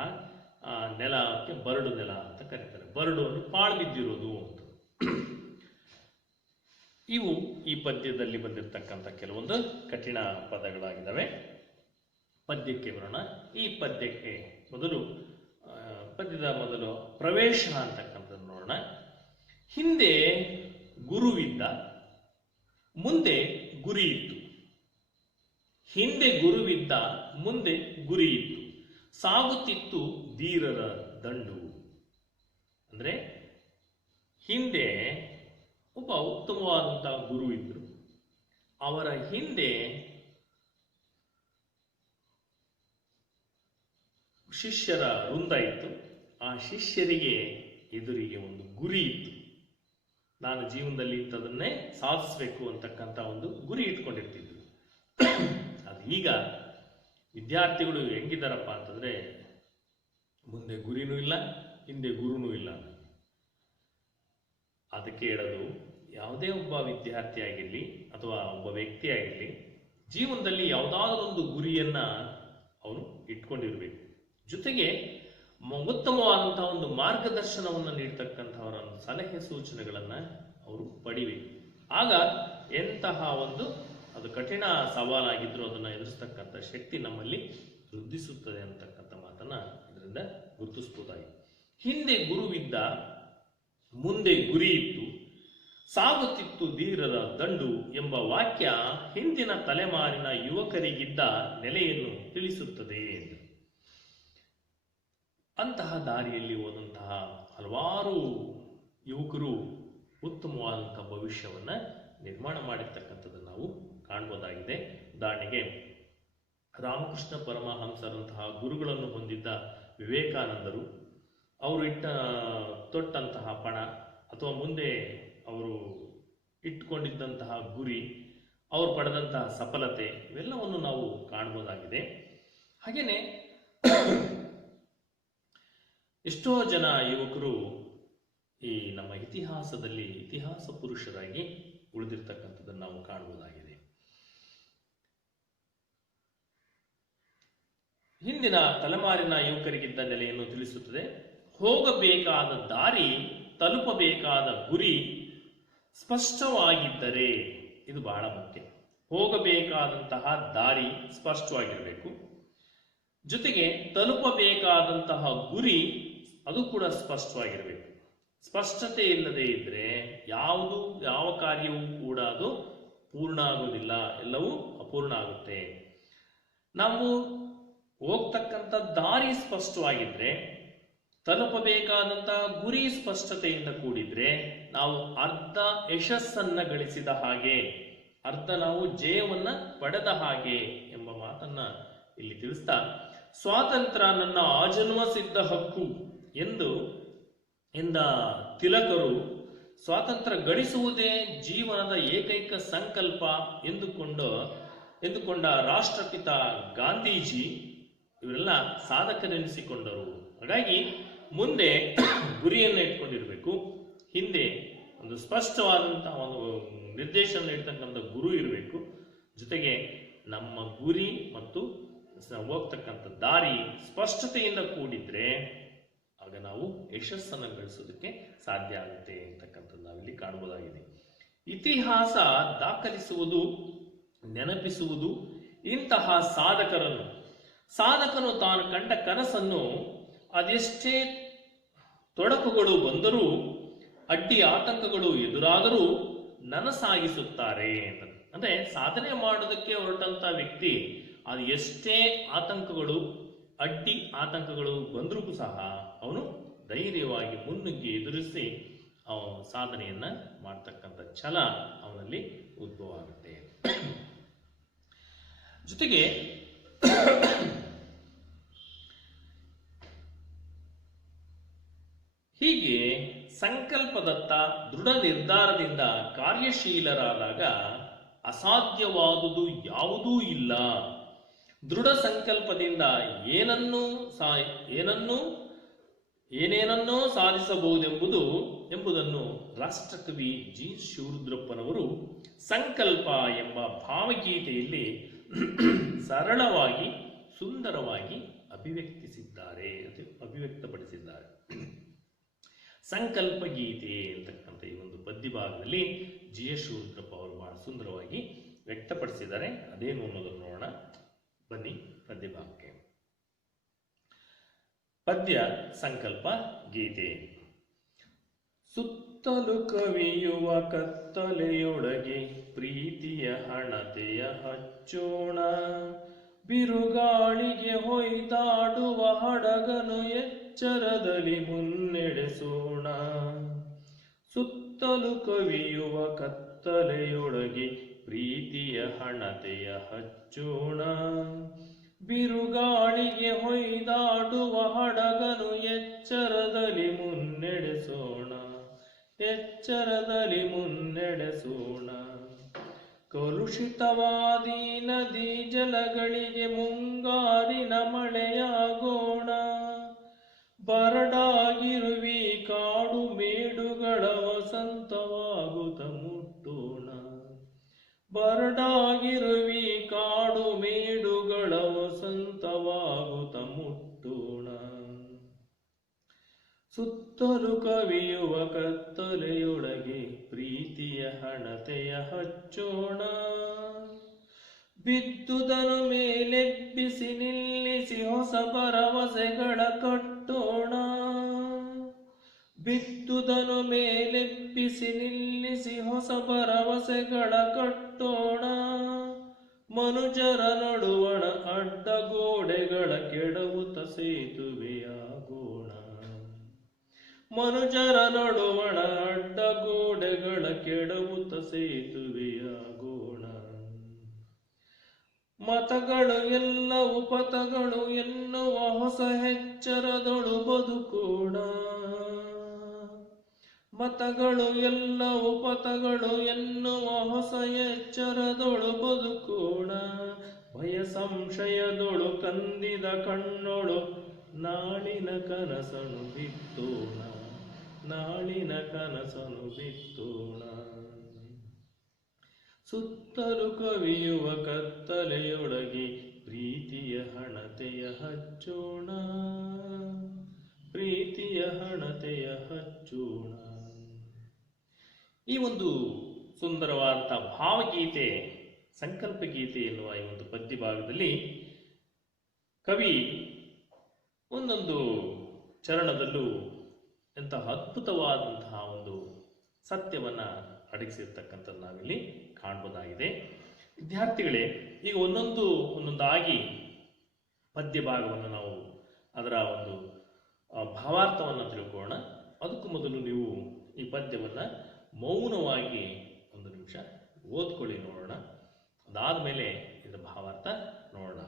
ನೆಲಕ್ಕೆ ಬರಡು ನೆಲ ಅಂತ ಕರೀತಾರೆ. ಬರಡು ಅಂದ್ರೆ ಪಾಳು ಬಿದ್ದಿರೋದು ಅಂತ. ಇವು ಈ ಪದ್ಯದಲ್ಲಿ ಬಂದಿರತಕ್ಕಂಥ ಕೆಲವೊಂದು ಕಠಿಣ ಪದಗಳಾಗಿದ್ದಾವೆ. ಪದ್ಯಕ್ಕೆ ಬರೋಣ. ಈ ಪದ್ಯಕ್ಕೆ ಮೊದಲು, ಪದ್ಯದ ಮೊದಲು ಪ್ರವೇಶ ಅಂತಕ್ಕಂಥದ್ದು ನೋಡೋಣ. ಹಿಂದೆ ಗುರುವಿದ್ದ, ಮುಂದೆ ಗುರಿ ಇತ್ತು. ಹಿಂದೆ ಗುರುವಿದ್ದ, ಮುಂದೆ ಗುರಿ ಇತ್ತು. ಸಾಗುತ್ತಿತ್ತು ಧೀರರ ದಂಡು. ಅಂದ್ರೆ ಹಿಂದೆ ಒಬ್ಬ ಉತ್ತಮವಾದಂತಹ ಗುರು ಇದ್ರು. ಅವರ ಹಿಂದೆ ಶಿಷ್ಯರ ವೃಂದ ಇತ್ತು. ಆ ಶಿಷ್ಯರಿಗೆ ಎದುರಿಗೆ ಒಂದು ಗುರಿ ಇತ್ತು. ನಾನು ಜೀವನದಲ್ಲಿ ಇಂಥದನ್ನೇ ಸಾಧಿಸಬೇಕು ಅಂತಕ್ಕಂಥ ಒಂದು ಗುರಿ ಇಟ್ಕೊಂಡಿರ್ತಿದ್ರು. ಅದು ಈಗ ವಿದ್ಯಾರ್ಥಿಗಳು ಹೆಂಗಿದ್ದಾರಪ್ಪ ಅಂತಂದ್ರೆ, ಮುಂದೆ ಗುರಿನೂ ಇಲ್ಲ, ಹಿಂದೆ ಗುರುನೂ ಇಲ್ಲ. ಅದಕ್ಕೆ ಹೇಳೋದು, ಯಾವುದೇ ಒಬ್ಬ ವಿದ್ಯಾರ್ಥಿ ಆಗಿರಲಿ ಅಥವಾ ಒಬ್ಬ ವ್ಯಕ್ತಿ ಆಗಿರಲಿ, ಜೀವನದಲ್ಲಿ ಯಾವುದಾದ್ರೂ ಒಂದು ಗುರಿಯನ್ನ ಅವನು ಇಟ್ಕೊಂಡಿರ್ಬೇಕು. ಜೊತೆಗೆ ಉತ್ತಮವಾದಂತಹ ಒಂದು ಮಾರ್ಗದರ್ಶನವನ್ನು ನೀಡ್ತಕ್ಕಂಥವರ ಸಲಹೆ ಸೂಚನೆಗಳನ್ನ ಅವರು ಪಡಿಬೇಕು. ಆಗ ಎಂತಹ ಒಂದು ಅದು ಕಠಿಣ ಸವಾಲಾಗಿದ್ರು ಅದನ್ನ ಎದುರಿಸ್ತಕ್ಕಂಥ ಶಕ್ತಿ ನಮ್ಮಲ್ಲಿ ವೃದ್ಧಿಸುತ್ತದೆ ಅಂತಕ್ಕಂಥ ಮಾತನ್ನ ಇದರಿಂದ ಗುರುತಿಸಬಹುದಾಗಿದೆ. ಹಿಂದೆ ಗುರುವಿದ್ದ, ಮುಂದೆ ಗುರಿ ಇತ್ತು, ಸಾಗುತ್ತಿತ್ತು ಧೀರರ ದಂಡು ಎಂಬ ವಾಕ್ಯ ಹಿಂದಿನ ತಲೆಮಾರಿನ ಯುವಕರಿಗಿದ್ದ ನೆಲೆಯನ್ನು ತಿಳಿಸುತ್ತದೆ ಎಂದು. ಅಂತಹ ದಾರಿಯಲ್ಲಿ ಹೋದಂತಹ ಹಲವಾರು ಯುವಕರು ಉತ್ತಮವಾದಂತಹ ಭವಿಷ್ಯವನ್ನ ನಿರ್ಮಾಣ ಮಾಡಿರ್ತಕ್ಕಂಥದ್ದನ್ನು ನಾವು ಕಾಣಬಹುದಾಗಿದೆ. ಉದಾಹರಣೆಗೆ ರಾಮಕೃಷ್ಣ ಪರಮಹಂಸರಂತಹ ಗುರುಗಳನ್ನು ಹೊಂದಿದ್ದ ವಿವೇಕಾನಂದರು ಅವರು ತೊಟ್ಟಂತಹ ಪಣ ಅಥವಾ ಮುಂದೆ ಅವರು ಇಟ್ಟುಕೊಂಡಿದ್ದಂತಹ ಗುರಿ, ಅವರು ಪಡೆದಂತಹ ಸಫಲತೆ, ಇವೆಲ್ಲವನ್ನು ನಾವು ಕಾಣಬಹುದಾಗಿದೆ. ಹಾಗೇನೆ ಎಷ್ಟೋ ಜನ ಯುವಕರು ಈ ನಮ್ಮ ಇತಿಹಾಸದಲ್ಲಿ ಇತಿಹಾಸ ಪುರುಷರಾಗಿ ಉಳಿದಿರ್ತಕ್ಕಂಥದ್ದನ್ನು ನಾವು ಕಾಣಬಹುದಾಗಿದೆ. ಹಿಂದಿನ ತಲೆಮಾರಿನ ಯುವಕರಿಗಿದ್ದ ನೆಲೆಯನ್ನು ತಿಳಿಸುತ್ತದೆ. ಹೋಗಬೇಕಾದ ದಾರಿ, ತಲುಪಬೇಕಾದ ಗುರಿ ಸ್ಪಷ್ಟವಾಗಿದ್ದರೆ, ಇದು ಬಹಳ ಮುಖ್ಯ. ಹೋಗಬೇಕಾದಂತಹ ದಾರಿ ಸ್ಪಷ್ಟವಾಗಿರಬೇಕು, ಜೊತೆಗೆ ತಲುಪಬೇಕಾದಂತಹ ಗುರಿ ಅದು ಕೂಡ ಸ್ಪಷ್ಟವಾಗಿರಬೇಕು. ಸ್ಪಷ್ಟತೆ ಇಲ್ಲದೆ ಇದ್ರೆ ಯಾವ ಕಾರ್ಯವೂ ಕೂಡ ಅದು ಪೂರ್ಣ ಆಗುವುದಿಲ್ಲ, ಎಲ್ಲವೂ ಅಪೂರ್ಣ ಆಗುತ್ತೆ. ನಾವು ಹೋಗ್ತಕ್ಕಂಥ ದಾರಿ ಸ್ಪಷ್ಟವಾಗಿದ್ರೆ, ತಲುಪಬೇಕಾದಂತಹ ಗುರಿ ಸ್ಪಷ್ಟತೆಯಿಂದ ಕೂಡಿದ್ರೆ ನಾವು ಅರ್ಧ ಯಶಸ್ಸನ್ನ ಗಳಿಸಿದ ಹಾಗೆ, ಅರ್ಧ ನಾವು ಜಯವನ್ನ ಪಡೆದ ಹಾಗೆ ಎಂಬ ಮಾತನ್ನ ಇಲ್ಲಿ ತಿಳಿಸ್ತಾ, ಸ್ವಾತಂತ್ರ್ಯ ನನ್ನ ಆಜನ್ಮ ಸಿದ್ಧ ಹಕ್ಕು ಎಂದ ತಿಲಕರು ಸ್ವಾತಂತ್ರ್ಯ ಗಳಿಸುವುದೇ ಜೀವನದ ಏಕೈಕ ಸಂಕಲ್ಪ ಎಂದುಕೊಂಡ ರಾಷ್ಟ್ರಪಿತ ಗಾಂಧೀಜಿ ಇವರೆಲ್ಲ ಸಾಧಕರೆನಿಸಿಕೊಂಡರು. ಹಾಗಾಗಿ ಮುಂದೆ ಗುರಿಯನ್ನು ಇಟ್ಕೊಂಡಿರಬೇಕು, ಹಿಂದೆ ಒಂದು ಸ್ಪಷ್ಟವಾದಂತಹ ಒಂದು ನಿರ್ದೇಶನ ಇಡ್ತಕ್ಕಂಥ ಗುರು ಇರಬೇಕು. ಜೊತೆಗೆ ನಮ್ಮ ಗುರಿ ಮತ್ತು ಹೋಗ್ತಕ್ಕಂಥ ದಾರಿ ಸ್ಪಷ್ಟತೆಯಿಂದ ಕೂಡಿದ್ರೆ ಆಗ ನಾವು ಯಶಸ್ಸನ್ನು ಗಳಿಸೋದಕ್ಕೆ ಸಾಧ್ಯ ಆಗುತ್ತೆ ಅಂತಕ್ಕಂಥದ್ದು ನಾವಿಲ್ಲಿ ಕಾಣಬಹುದಾಗಿದೆ. ಇತಿಹಾಸ ದಾಖಲಿಸುವುದು, ನೆನಪಿಸುವುದು ಇಂತಹ ಸಾಧಕನು ತಾನು ಕಂಡ ಕನಸನ್ನು ಅದೆಷ್ಟೇ ತೊಡಕುಗಳು ಬಂದರೂ, ಅಡ್ಡಿ ಆತಂಕಗಳು ಎದುರಾದರೂ ನನಸಾಗಿಸುತ್ತಾರೆ ಅಂತ. ಅಂದ್ರೆ ಸಾಧನೆ ಮಾಡೋದಕ್ಕೆ ಹೊರಟಂತ ವ್ಯಕ್ತಿ ಅದು ಎಷ್ಟೇ ಆತಂಕಗಳು, ಅಡ್ಡಿ ಆತಂಕಗಳು ಬಂದರೂ ಸಹ ಅವನು ಧೈರ್ಯವಾಗಿ ಮುನ್ನುಗ್ಗಿ ಎದುರಿಸಿ ಅವನು ಸಾಧನೆಯನ್ನ ಮಾಡ್ತಕ್ಕಂಥ ಛಲ ಅವನಲ್ಲಿ ಉದ್ಭವ ಆಗುತ್ತೆ. ಜೊತೆಗೆ ಹೀಗೆ ಸಂಕಲ್ಪದತ್ತ ದೃಢ ನಿರ್ಧಾರದಿಂದ ಕಾರ್ಯಶೀಲರಾದಾಗ ಅಸಾಧ್ಯವಾದುದು ಯಾವುದೂ ಇಲ್ಲ. ದೃಢ ಸಂಕಲ್ಪದಿಂದ ಏನೇನನ್ನೋ ಸಾಧಿಸಬಹುದೆಂಬುದನ್ನು ರಾಷ್ಟ್ರಕವಿ ಜಿ ಶಿವರುದ್ರಪ್ಪನವರು ಸಂಕಲ್ಪ ಎಂಬ ಭಾವಗೀತೆಯಲ್ಲಿ ಸರಳವಾಗಿ, ಸುಂದರವಾಗಿ ಅಭಿವ್ಯಕ್ತಪಡಿಸಿದ್ದಾರೆ. ಸಂಕಲ್ಪ ಗೀತೆ ಅಂತಕ್ಕಂಥ ಈ ಒಂದು ಪದ್ಯಭಾಗದಲ್ಲಿ ಜಿ ಎಸ್ ಶಿವರುದ್ರಪ್ಪ ಅವರು ಬಹಳ ಸುಂದರವಾಗಿ ವ್ಯಕ್ತಪಡಿಸಿದ್ದಾರೆ. ಅದೇನು ಅನ್ನೋದನ್ನು ನೋಡೋಣ ಬನ್ನಿ. ಪದ್ಯಭಾಗಕ್ಕೆ ಪದ್ಯ ಸಂಕಲ್ಪ ಗೀತೆ. ಸುತ್ತಲೂ ಕವಿಯುವ ಕತ್ತಲೆಯೊಳಗೆ ಪ್ರೀತಿಯ ಹಣತೆಯ ಹಚ್ಚೋಣ, ಬಿರುಗಾಳಿಗೆ ಹೊಯ್ದಾಡುವ ಹಡಗನು ಎಚ್ಚರದಲ್ಲಿ ಮುನ್ನಡೆಸೋಣ. ಸುತ್ತ ಸುತ್ತಲೂ ಕವಿಯುವ ಕತ್ತಲೆಯೊಳಗೆ ಪ್ರೀತಿಯ ಹಣತೆಯ ಹಚ್ಚೋಣ. ಬಿರುಗಾಳಿಗೆ ಹೊಯ್ದಾಡುವ ಹಡಗನು ಎಚ್ಚರದಲ್ಲಿ ಮುನ್ನಡೆಸೋಣ, ಎಚ್ಚರದಲ್ಲಿ ಮುನ್ನಡೆಸೋಣ. ಕಲುಷಿತವಾದಿ ನದಿ ಜಲಗಳಿಗೆ ಮುಂಗಾರಿನ ಮಳೆಯಾಗೋಣ. ಬರಡಾಗಿರುವಿ ಕಾಡು ಮೇಡುಗಳ ವಸಂತವಾಗುತ್ತ ಮುಟ್ಟೋಣ. ಬರಡಾಗಿರುವಿ ಕಾಡು ಮೇಡುಗಳ ವಸಂತವಾಗುತ್ತ ಮುಟ್ಟೋಣ. ಸುತ್ತಲೂ ಕವಿಯುವ ಕತ್ತಲೆಯೊಳಗೆ ಪ್ರೀತಿಯ ಹಣತೆಯ ಹಚ್ಚೋಣ. ಬಿದ್ದುದನ್ನು ಮೇಲೆಬ್ಬಿಸಿ ನಿಲ್ಲಿಸಿ ಹೊಸ ಭರವಸೆಗಳ ಕಟ್ಟೋಣ. ಬಿದ್ದುದನ್ನು ಮೇಲೆಬ್ಬಿಸಿ ನಿಲ್ಲಿಸಿ ಹೊಸ ಭರವಸೆಗಳ ಕಟ್ಟೋಣ. ಮನುಜರ ನಡುವಣ ಅಡ್ಡಗೋಡೆಗಳ ಕೆಡವುತ್ತ ಸೇತುವೆಯಾಗೋಣ. ಮನುಜರ ನಡುವಣ ಅಡ್ಡಗೋಡೆಗಳ ಕೆಡವುತ್ತ ಸೇತುವೆಯಾಗೋಣ. ಮತಗಳು ಎಲ್ಲವೂ ಪಥಗಳು ಎನ್ನುವ ಹೊಸ ಎಚ್ಚರದೊಳು ಬದುಕೋಣ. ಮತಗಳು ಎಲ್ಲವೂ ಪಥಗಳು ಎನ್ನುವ ಹೊಸ ಎಚ್ಚರದೊಳು ಬದುಕೋಣ. ಭಯ ಸಂಶಯದೊಳು ಕಂದಿದ ಕಣ್ಣೊಳು ನಾಳಿನ ಕನಸನು ಬಿತ್ತೋಣ, ನಾಳಿನ ಕನಸನು ಬಿತ್ತೋಣ. ಸುತ್ತಲೂ ಕವಿಯುವ ಕತ್ತಲೆಯೊಳಗೆ ಪ್ರೀತಿಯ ಹಣತೆಯ ಹಚ್ಚೋಣ, ಪ್ರೀತಿಯ ಹಣತೆಯ ಹಚ್ಚೋಣ. ಈ ಒಂದು ಸುಂದರವಾದಂಥ ಭಾವಗೀತೆ, ಸಂಕಲ್ಪ ಗೀತೆ ಎನ್ನುವ ಈ ಒಂದು ಪದ್ಯ ಭಾಗದಲ್ಲಿ ಕವಿ ಒಂದೊಂದು ಚರಣದಲ್ಲೂ ಎಂತಹ ಅದ್ಭುತವಾದಂತಹ ಒಂದು ಸತ್ಯವನ್ನ ಅಡಗಿಸಿರ್ತಕ್ಕಂಥದ್ದು ನಾವಿಲ್ಲಿ ಕಾಣಬಹುದಾಗಿದೆ. ವಿದ್ಯಾರ್ಥಿಗಳೇ, ಈಗ ಒಂದೊಂದಾಗಿ ಪದ್ಯ ಭಾಗವನ್ನು ನಾವು ಅದರ ಒಂದು ಭಾವಾರ್ಥವನ್ನು ತಿಳ್ಕೊಳ್ಳೋಣ. ಅದಕ್ಕೂ ಮೊದಲು ನೀವು ಈ ಪದ್ಯವನ್ನು ಮೌನವಾಗಿ ಒಂದು ನಿಮಿಷ ಓದ್ಕೊಳ್ಳಿ, ನೋಡೋಣ. ಅದಾದ ಮೇಲೆ ಇದರ ಭಾವಾರ್ಥ ನೋಡೋಣ.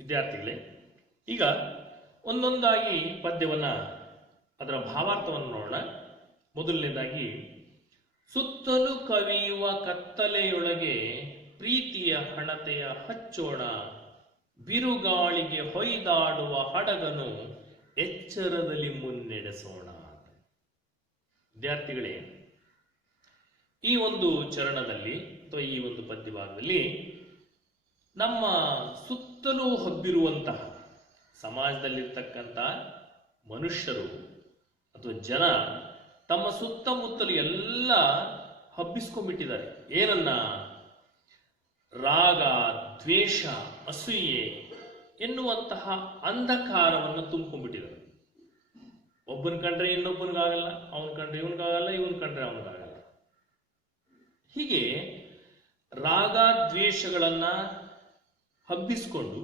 ವಿದ್ಯಾರ್ಥಿಗಳೇ, ಈಗ ಒಂದೊಂದಾಗಿ ಪದ್ಯವನ್ನ ಅದರ ಭಾವಾರ್ಥವನ್ನು ನೋಡೋಣ. ಮೊದಲನೇದಾಗಿ, ಸುತ್ತಲೂ ಕವಿಯುವ ಕತ್ತಲೆಯೊಳಗೆ ಪ್ರೀತಿಯ ಹಣತೆಯ ಹಚ್ಚೋಣ. ಬಿರುಗಾಳಿಗೆ ಹೊಯ್ದಾಡುವ ಹಡಗನು ಎಚ್ಚರದಲ್ಲಿ ಮುನ್ನಡೆಸೋಣ. ವಿದ್ಯಾರ್ಥಿಗಳೇ, ಈ ಒಂದು ಚರಣದಲ್ಲಿ ಅಥವಾ ಈ ಒಂದು ಪದ್ಯ ಭಾಗದಲ್ಲಿ ನಮ್ಮ ಸುತ್ತಲೂ ಹಬ್ಬಿರುವಂತಹ ಸಮಾಜದಲ್ಲಿರ್ತಕ್ಕಂಥ ಮನುಷ್ಯರು ಅಥವಾ ಜನ ತಮ್ಮ ಸುತ್ತಮುತ್ತಲು ಎಲ್ಲ ಹಬ್ಬಿಸ್ಕೊಂಡ್ಬಿಟ್ಟಿದ್ದಾರೆ. ಏನನ್ನ? ರಾಗ, ದ್ವೇಷ, ಅಸೂಯೆ ಎನ್ನುವಂತಹ ಅಂಧಕಾರವನ್ನು ತುಂಬಿಕೊಂಡ್ಬಿಟ್ಟಿದ್ದಾರೆ. ಒಬ್ಬನ ಕಂಡ್ರೆ ಇನ್ನೊಬ್ಬನಿಗಾಗಲ್ಲ, ಅವನ ಕಂಡ್ರೆ ಇವನಿಗಾಗಲ್ಲ, ಇವನ್ ಕಂಡ್ರೆ ಅವನಿಗಾಗಲ್ಲ. ಹೀಗೆ ರಾಗ ದ್ವೇಷಗಳನ್ನ ಹಬ್ಬಿಸಿಕೊಂಡು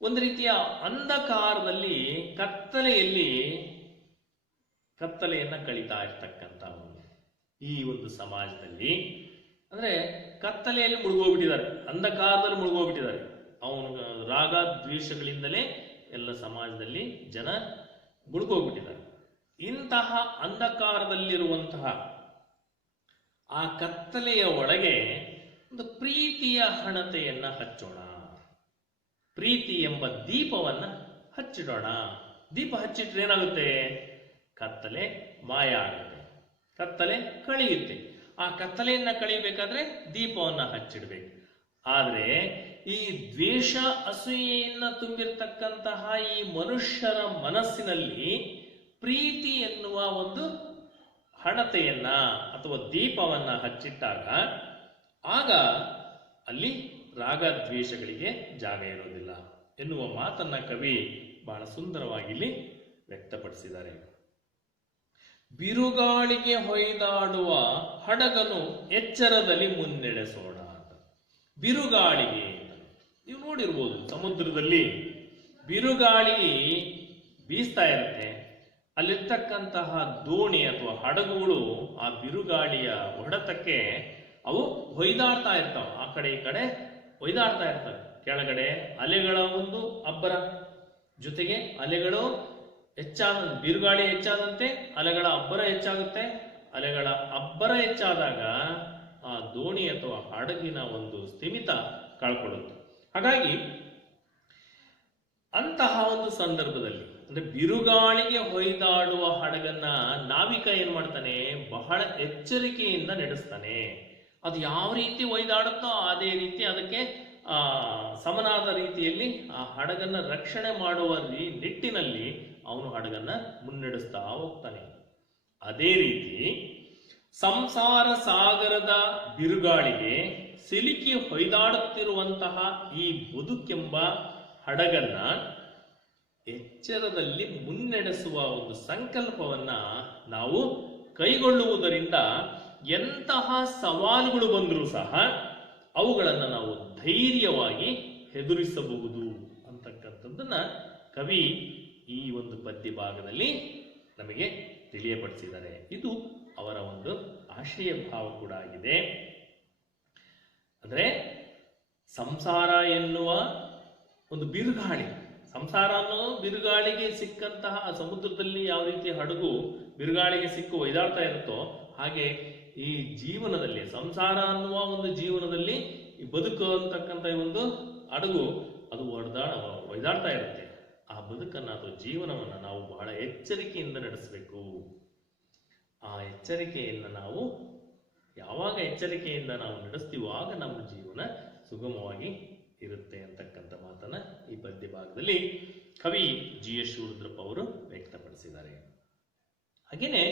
ಒಂದು ರೀತಿಯ ಅಂಧಕಾರದಲ್ಲಿ ಕತ್ತಲೆಯನ್ನ ಕಳೀತಾ ಇರ್ತಕ್ಕಂಥ ಈ ಒಂದು ಸಮಾಜದಲ್ಲಿ, ಅಂದ್ರೆ ಕತ್ತಲೆಯಲ್ಲಿ ಮುಳುಗೋಗ್ಬಿಟ್ಟಿದ್ದಾರೆ, ಅಂಧಕಾರದಲ್ಲಿ ಮುಳುಗೋಗ್ಬಿಟ್ಟಿದ್ದಾರೆ. ಅವನು ರಾಗ ದ್ವೇಷಗಳಿಂದಲೇ ಎಲ್ಲ ಸಮಾಜದಲ್ಲಿ ಜನ ಮುಳುಗೋಗ್ಬಿಟ್ಟಿದ್ದಾರೆ. ಇಂತಹ ಅಂಧಕಾರದಲ್ಲಿರುವಂತಹ ಆ ಕತ್ತಲೆಯ ಒಳಗೆ ಒಂದು ಪ್ರೀತಿಯ ಹಣತೆಯನ್ನ ಹಚ್ಚೋಣ. ಪ್ರೀತಿ ಎಂಬ ದೀಪವನ್ನ ಹಚ್ಚಿಡೋಣ. ದೀಪ ಹಚ್ಚಿಟ್ರೆ ಏನಾಗುತ್ತೆ? ಕತ್ತಲೆ ಮಾಯ ಆಗುತ್ತೆ, ಕತ್ತಲೆ ಕಳೆಯುತ್ತೆ. ಆ ಕತ್ತಲೆಯನ್ನ ಕಳೆಯಬೇಕಾದ್ರೆ ದೀಪವನ್ನ ಹಚ್ಚಿಡ್ಬೇಕು. ಆದ್ರೆ ಈ ದ್ವೇಷ, ಅಸೂಯೆಯನ್ನ ತುಂಬಿರ್ತಕ್ಕಂತಹ ಈ ಮನುಷ್ಯರ ಮನಸ್ಸಿನಲ್ಲಿ ಪ್ರೀತಿ ಎನ್ನುವ ಒಂದು ಹಣತೆಯನ್ನ ಅಥವಾ ದೀಪವನ್ನ ಹಚ್ಚಿಟ್ಟಾಗ ಆಗ ಅಲ್ಲಿ ರಾಗ ದ್ವೇಷಗಳಿಗೆ ಜಾಗ ಇರೋದಿಲ್ಲ ಎನ್ನುವ ಮಾತನ್ನ ಕವಿ ಬಹಳ ಸುಂದರವಾಗಿ ಇಲ್ಲಿ ವ್ಯಕ್ತಪಡಿಸಿದ್ದಾರೆ. ಬಿರುಗಾಳಿಗೆ ಹೊಯ್ದಾಡುವ ಹಡಗನು ಎಚ್ಚರದಲ್ಲಿ ಮುನ್ನಡೆಸೋಣ ಅಂತ. ಬಿರುಗಾಳಿಗೆ ನೀವು ನೋಡಿರ್ಬೋದು, ಸಮುದ್ರದಲ್ಲಿ ಬಿರುಗಾಳಿ ಬೀಸ್ತಾ ಇರುತ್ತೆ. ಅಲ್ಲಿರ್ತಕ್ಕಂತಹ ದೋಣಿ ಅಥವಾ ಹಡಗುಗಳು ಆ ಬಿರುಗಾಳಿಯ ಹೊಡೆತಕ್ಕೆ ಅವು ಹೊಯ್ದಾಡ್ತಾ ಇರ್ತಾವ, ಆ ಕಡೆ ಈ ಕಡೆ ಹೊಯ್ದಾಡ್ತಾ ಇರ್ತವೆ. ಕೆಳಗಡೆ ಅಲೆಗಳ ಒಂದು ಅಬ್ಬರ, ಜೊತೆಗೆ ಅಲೆಗಳು ಬಿರುಗಾಳಿ ಹೆಚ್ಚಾದಂತೆ ಅಲೆಗಳ ಅಬ್ಬರ ಹೆಚ್ಚಾಗುತ್ತೆ. ಅಲೆಗಳ ಅಬ್ಬರ ಹೆಚ್ಚಾದಾಗ ಆ ದೋಣಿ ಅಥವಾ ಹಡಗಿನ ಒಂದು ಸ್ಥಿಮಿತ ಕಳ್ಕೊಳ್ಳುತ್ತೆ. ಹಾಗಾಗಿ ಅಂತಹ ಒಂದು ಸಂದರ್ಭದಲ್ಲಿ, ಅಂದ್ರೆ ಬಿರುಗಾಳಿಗೆ ಹೊಯ್ದಾಡುವ ಹಡಗನ್ನ ನಾವಿಕ ಏನ್ ಮಾಡ್ತಾನೆ, ಬಹಳ ಎಚ್ಚರಿಕೆಯಿಂದ ನಡೆಸ್ತಾನೆ. ಅದು ಯಾವ ರೀತಿ ಒಯ್ದಾಡುತ್ತೋ ಅದೇ ರೀತಿ ಅದಕ್ಕೆ ಸಮನಾದ ರೀತಿಯಲ್ಲಿ ಆ ಹಡಗನ್ನ ರಕ್ಷಣೆ ಮಾಡುವ ನಿಟ್ಟಿನಲ್ಲಿ ಅವನು ಹಡಗನ್ನ ಮುನ್ನಡೆಸ್ತಾ ಹೋಗ್ತಾನೆ. ಅದೇ ರೀತಿ ಸಂಸಾರ ಸಾಗರದ ಬಿರುಗಾಳಿಗೆ ಸಿಲುಕಿ ಹೊಯ್ದಾಡುತ್ತಿರುವಂತಹ ಈ ಬದುಕೆಂಬ ಹಡಗನ್ನ ಎಚ್ಚರದಲ್ಲಿ ಮುನ್ನಡೆಸುವ ಒಂದು ಸಂಕಲ್ಪವನ್ನ ನಾವು ಕೈಗೊಳ್ಳುವುದರಿಂದ ಎಂತಹ ಸವಾಲುಗಳು ಬಂದರೂ ಸಹ ಅವುಗಳನ್ನು ನಾವು ಧೈರ್ಯವಾಗಿ ಎದುರಿಸಬಹುದು ಅಂತಕ್ಕಂಥದ್ದನ್ನ ಕವಿ ಈ ಒಂದು ಪದ್ಯ ಭಾಗದಲ್ಲಿ ನಮಗೆ ತಿಳಿಯಪಡಿಸಿದ್ದಾರೆ. ಇದು ಅವರ ಒಂದು ಆಶಯ ಭಾವ ಕೂಡ ಆಗಿದೆ. ಅಂದ್ರೆ ಸಂಸಾರ ಎನ್ನುವ ಒಂದು ಬಿರುಗಾಳಿ, ಸಂಸಾರ ಅನ್ನೋ ಬಿರುಗಾಳಿಗೆ ಸಿಕ್ಕಂತಹ ಸಮುದ್ರದಲ್ಲಿ ಯಾವ ರೀತಿ ಹಡಗು ಬಿರುಗಾಳಿಗೆ ಸಿಕ್ಕು ಒಯ್ದಾಡ್ತಾ ಇರುತ್ತೋ, ಹಾಗೆ ಈ ಜೀವನದಲ್ಲಿ, ಸಂಸಾರ ಅನ್ನುವ ಒಂದು ಜೀವನದಲ್ಲಿ ಈ ಬದುಕು ಅಂತಕ್ಕಂಥ ಒಂದು ಹಡಗು ಅದು ಒಯ್ದಾಡ್ತಾ ಇರುತ್ತೆ. ಆ ಬದುಕನ್ನು ಅಥವಾ ಜೀವನವನ್ನು ನಾವು ಬಹಳ ಎಚ್ಚರಿಕೆಯಿಂದ ನಡೆಸಬೇಕು. ಆ ಎಚ್ಚರಿಕೆಯನ್ನು ನಾವು ಯಾವಾಗ ಎಚ್ಚರಿಕೆಯಿಂದ ನಾವು ನಡೆಸ್ತೀವೋ ಆಗ ನಮ್ಮ ಜೀವನ ಸುಗಮವಾಗಿ ಇರುತ್ತೆ ಅಂತಕ್ಕಂಥ ಮಾತನ್ನ ಈ ಪದ್ಯ ಭಾಗದಲ್ಲಿ ಕವಿ ಜಿ.ಎಸ್. ಶಿವರುದ್ರಪ್ಪ ಅವರು ವ್ಯಕ್ತಪಡಿಸಿದ್ದಾರೆ. ಹಾಗೇನೆ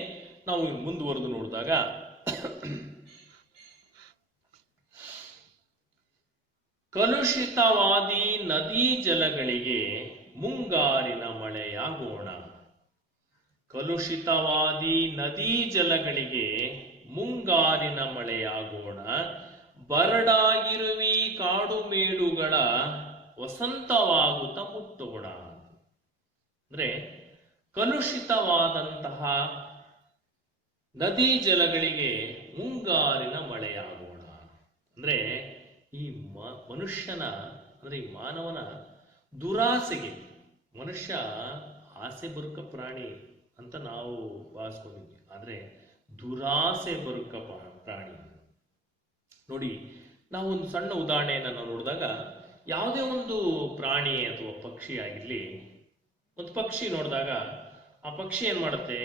ನಾವು ಮುಂದುವರೆದು ನೋಡಿದಾಗ ಕಲುಷಿತವಾದಿ ನದಿ ಜಲಗಳಿಗೆ ಮುಂಗಾರಿನ ಮಳೆಯಾಗೋಣ. ಕಲುಷಿತವಾದಿ ನದಿ ಜಲಗಳಿಗೆ ಮುಂಗಾರಿನ ಮಳೆಯಾಗೋಣ. ಬರಡಾಗಿರುವಿ ಕಾಡು ಮೇಡುಗಳ ವಸಂತವಾಗುತ್ತ ಮುಟ್ಟೋಣ. ಅಂದ್ರೆ ಕಲುಷಿತವಾದಂತಹ ನದಿ ಜಲಗಳಿಗೆ ಮುಂಗಾರಿನ ಮಳೆಯಾಗೋಣ. ಅಂದ್ರೆ ಈ ಮನುಷ್ಯನ, ಅಂದ್ರೆ ಈ ಮಾನವನ ದುರಾಸೆಗೆ, ಮನುಷ್ಯ ಆಸೆ ಬರುಕ ಪ್ರಾಣಿ ಅಂತ ನಾವು ಭಾವಿಸ್ಕೊಂಡಿದ್ವಿ, ಆದ್ರೆ ದುರಾಸೆ ಬರುಕ ಪ್ರಾಣಿ. ನೋಡಿ, ನಾವು ಒಂದು ಸಣ್ಣ ಉದಾಹರಣೆಯನ್ನು ನಾವು ನೋಡಿದಾಗ, ಯಾವುದೇ ಒಂದು ಪ್ರಾಣಿ ಅಥವಾ ಪಕ್ಷಿ ಆಗಿರ್ಲಿ, ಒಂದು ಪಕ್ಷಿ ನೋಡಿದಾಗ ಆ ಪಕ್ಷಿ ಏನ್ ಮಾಡುತ್ತೆ,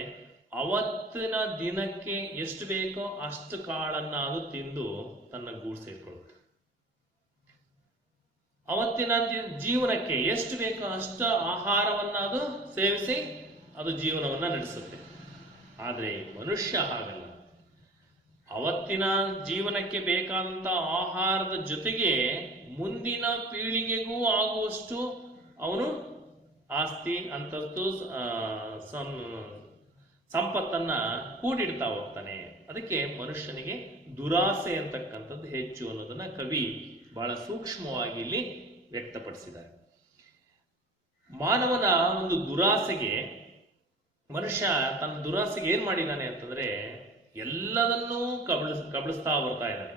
ಅವತ್ತಿನ ದಿನಕ್ಕೆ ಎಷ್ಟು ಬೇಕೋ ಅಷ್ಟು ಕಾಳನ್ನ ಅದು ತಿಂದು ತನ್ನ ಗೂಡು ಸೇರ್ಕೊಳ್ಳುತ್ತೆ. ಅವತ್ತಿನ ಜೀವನಕ್ಕೆ ಎಷ್ಟು ಬೇಕೋ ಅಷ್ಟು ಆಹಾರವನ್ನ ಅದು ಸೇವಿಸಿ ಅದು ಜೀವನವನ್ನ ನಡೆಸುತ್ತೆ. ಆದ್ರೆ ಮನುಷ್ಯ ಹಾಗಲ್ಲ. ಅವತ್ತಿನ ಜೀವನಕ್ಕೆ ಬೇಕಾದಂತ ಆಹಾರದ ಜೊತೆಗೆ ಮುಂದಿನ ಪೀಳಿಗೆಗೂ ಆಗುವಷ್ಟು ಅವನು ಆಸ್ತಿ, ಅಂತಸ್ತು, ಸಂಪತ್ತನ್ನ ಕೂಡಿಡ್ತಾ ಹೋಗ್ತಾನೆ. ಅದಕ್ಕೆ ಮನುಷ್ಯನಿಗೆ ದುರಾಸೆ ಅಂತಕ್ಕಂಥದ್ದು ಹೆಚ್ಚು ಅನ್ನೋದನ್ನ ಕವಿ ಬಹಳ ಸೂಕ್ಷ್ಮವಾಗಿ ಇಲ್ಲಿ ವ್ಯಕ್ತಪಡಿಸಿದ್ದಾರೆ. ಮಾನವನ ಒಂದು ದುರಾಸೆಗೆ, ಮನುಷ್ಯ ತನ್ನ ದುರಾಸೆಗೆ ಏನ್ ಮಾಡಿದ್ದಾನೆ ಅಂತಂದ್ರೆ ಎಲ್ಲದನ್ನೂ ಕಬಳಿಸ್ತಾ ಬರ್ತಾ ಇದ್ದಾನೆ.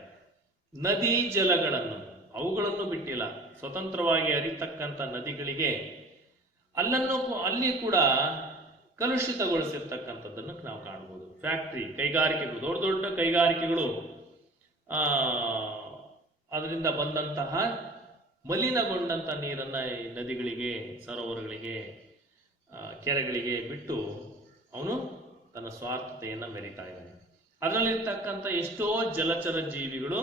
ನದಿ ಜಲಗಳನ್ನು ಅವುಗಳನ್ನು ಬಿಟ್ಟಿಲ್ಲ. ಸ್ವತಂತ್ರವಾಗಿ ಹರಿತಕ್ಕಂಥ ನದಿಗಳಿಗೆ ಅಲ್ಲಿ ಕೂಡ ಕಲುಷಿತಗೊಳಿಸಿರ್ತಕ್ಕಂಥದ್ದನ್ನು ನಾವು ಕಾಣಬಹುದು. ಫ್ಯಾಕ್ಟ್ರಿ, ಕೈಗಾರಿಕೆಗಳು, ದೊಡ್ಡ ದೊಡ್ಡ ಕೈಗಾರಿಕೆಗಳು ಅದರಿಂದ ಬಂದಂತಹ ಮಲಿನಗೊಂಡಂತ ನೀರನ್ನ ಈ ನದಿಗಳಿಗೆ, ಸರೋವರಗಳಿಗೆ, ಕೆರೆಗಳಿಗೆ ಬಿಟ್ಟು ಅವನು ತನ್ನ ಸ್ವಾರ್ಥತೆಯನ್ನ ಮೆರಿತಾ ಇದ್ದಾನೆ. ಅದರಲ್ಲಿರ್ತಕ್ಕಂಥ ಎಷ್ಟೋ ಜಲಚರ ಜೀವಿಗಳು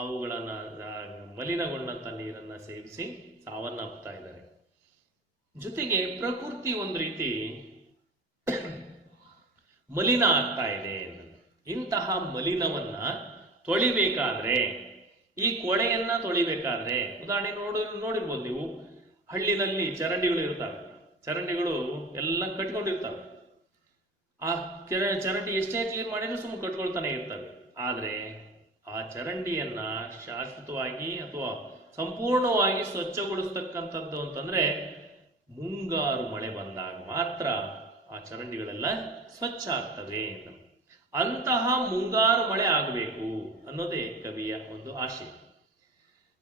ಅವುಗಳನ್ನ ಮಲಿನಗೊಂಡಂತ ನೀರನ್ನ ಸೇವಿಸಿ ಸಾವನ್ನಪ್ತಾ ಇದ್ದಾರೆ. ಜೊತೆಗೆ ಪ್ರಕೃತಿ ಒಂದು ರೀತಿ ಮಲಿನ ಆಗ್ತಾ ಇದೆ. ಇಂತಹ ಮಲಿನವನ್ನ ತೊಳಿಬೇಕಾದ್ರೆ, ಈ ಕೊಳೆಯನ್ನ ತೊಳಿಬೇಕಾದ್ರೆ, ಉದಾಹರಣೆ ನೋಡಿರ್ಬೋದು ನೀವು, ಹಳ್ಳಿನಲ್ಲಿ ಚರಂಡಿಗಳು ಇರ್ತವೆ. ಚರಂಡಿಗಳು ಎಲ್ಲ ಕಟ್ಕೊಂಡಿರ್ತವೆ. ಆ ಚರಂಡಿ ಎಷ್ಟೇ ಕ್ಲೀನ್ ಮಾಡಿದ್ರು ಸುಮ್ಮನೆ ಕಟ್ಕೊಳ್ತಾನೆ ಇರ್ತವೆ. ಆದರೆ ಆ ಚರಂಡಿಯನ್ನ ಶಾಶ್ವತವಾಗಿ ಅಥವಾ ಸಂಪೂರ್ಣವಾಗಿ ಸ್ವಚ್ಛಗೊಳಿಸ್ತಕ್ಕಂಥದ್ದು ಅಂತಂದ್ರೆ ಮುಂಗಾರು ಮಳೆ ಬಂದಾಗ ಮಾತ್ರ ಆ ಚರಂಡಿಗಳೆಲ್ಲ ಸ್ವಚ್ಛ ಆಗ್ತವೆ. ಅಂತಹ ಮುಂಗಾರು ಮಳೆ ಆಗಬೇಕು ಅನ್ನೋದೇ ಕವಿಯ ಒಂದು ಆಶಯ.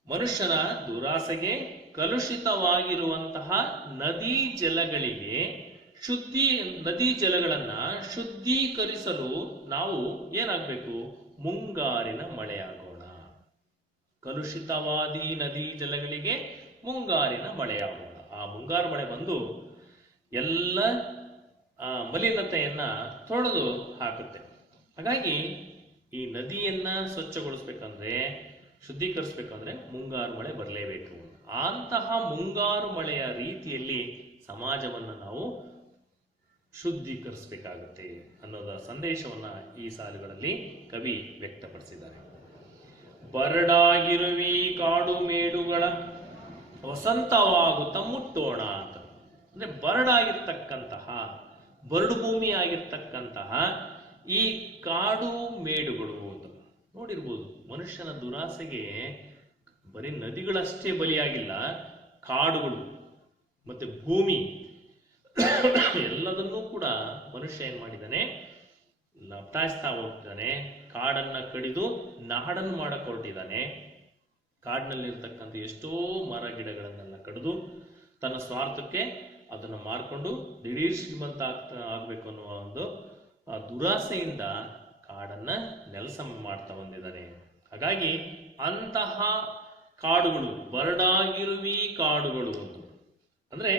ಮನುಷ್ಯನ ದುರಾಸೆಗೆ ಕಲುಷಿತವಾಗಿರುವಂತಹ ನದಿ ಜಲಗಳನ್ನ ಶುದ್ಧೀಕರಿಸಲು ನಾವು ಏನಾಗಬೇಕು? ಮುಂಗಾರಿನ ಮಳೆ ಆಗೋಣ. ಕಲುಷಿತವಾದಿ ನದಿ ಜಲಗಳಿಗೆ ಮುಂಗಾರಿನ ಮಳೆಯಾಗೋಣ. ಆ ಮುಂಗಾರು ಮಳೆ ಬಂದು ಎಲ್ಲ ಮಲಿನತೆಯನ್ನ ತೊಳೆದು ಹಾಕುತ್ತೆ. ಹಾಗಾಗಿ ಈ ನದಿಯನ್ನ ಸ್ವಚ್ಛಗೊಳಿಸ್ಬೇಕಂದ್ರೆ, ಶುದ್ಧೀಕರಿಸ್ಬೇಕಂದ್ರೆ ಮುಂಗಾರು ಮಳೆ ಬರಲೇಬೇಕು. ಅಂತಹ ಮುಂಗಾರು ಮಳೆಯ ರೀತಿಯಲ್ಲಿ ಸಮಾಜವನ್ನು ನಾವು ಶುದ್ಧೀಕರಿಸಬೇಕಾಗುತ್ತೆ ಅನ್ನೋದ ಸಂದೇಶವನ್ನ ಈ ಸಾಲುಗಳಲ್ಲಿ ಕವಿ ವ್ಯಕ್ತಪಡಿಸಿದ್ದಾರೆ. ಬರಡಾಗಿರುವಿ ಕಾಡು ಮೇಡುಗಳ ವಸಂತವಾಗುತ್ತ ಮುಟ್ಟೋಣ ಅಂತ. ಅಂದ್ರೆ ಬರಡಾಗಿರ್ತಕ್ಕಂತಹ, ಬರಡು ಭೂಮಿ ಆಗಿರ್ತಕ್ಕಂತಹ ಈ ಕಾಡು ಮೇಡುಗಳು ನೋಡಿರ್ಬೋದು. ಮನುಷ್ಯನ ದುರಾಸೆಗೆ ಬರೀ ನದಿಗಳಷ್ಟೇ ಬಲಿಯಾಗಿಲ್ಲ, ಕಾಡುಗಳು ಮತ್ತೆ ಭೂಮಿ ಎಲ್ಲದನ್ನೂ ಕೂಡ ಮನುಷ್ಯ ಏನ್ ಮಾಡಿದ್ದಾನೆ? ಲಪ್ಟಾಯಿಸ್ತಾ ಹೋಗ್ತಿದ್ದಾನೆ. ಕಾಡನ್ನ ಕಡಿದು ನಾಡನ್ನು ಮಾಡಕ್ ಹೊರಟಿದ್ದಾನೆ. ಕಾಡಿನಲ್ಲಿರ್ತಕ್ಕಂಥ ಎಷ್ಟೋ ಮರ ಗಿಡಗಳನ್ನೆಲ್ಲ ಕಡಿದು ತನ್ನ ಸ್ವಾರ್ಥಕ್ಕೆ ಅದನ್ನ ಮಾರ್ಕೊಂಡು ದಿಢೀರ್ ಶ್ರೀಮಂತ ಆಗ್ಬೇಕು ಅನ್ನುವ ಒಂದು ದುರಾಸೆಯಿಂದ ಕಾಡನ್ನ ನೆಲಸ ಮಾಡ್ತಾ ಬಂದಿದ್ದಾನೆ. ಹಾಗಾಗಿ ಅಂತಹ ಕಾಡುಗಳು, ಬರಡಾಗಿರುವಿ ಕಾಡುಗಳು ಅಂದ್ರೆ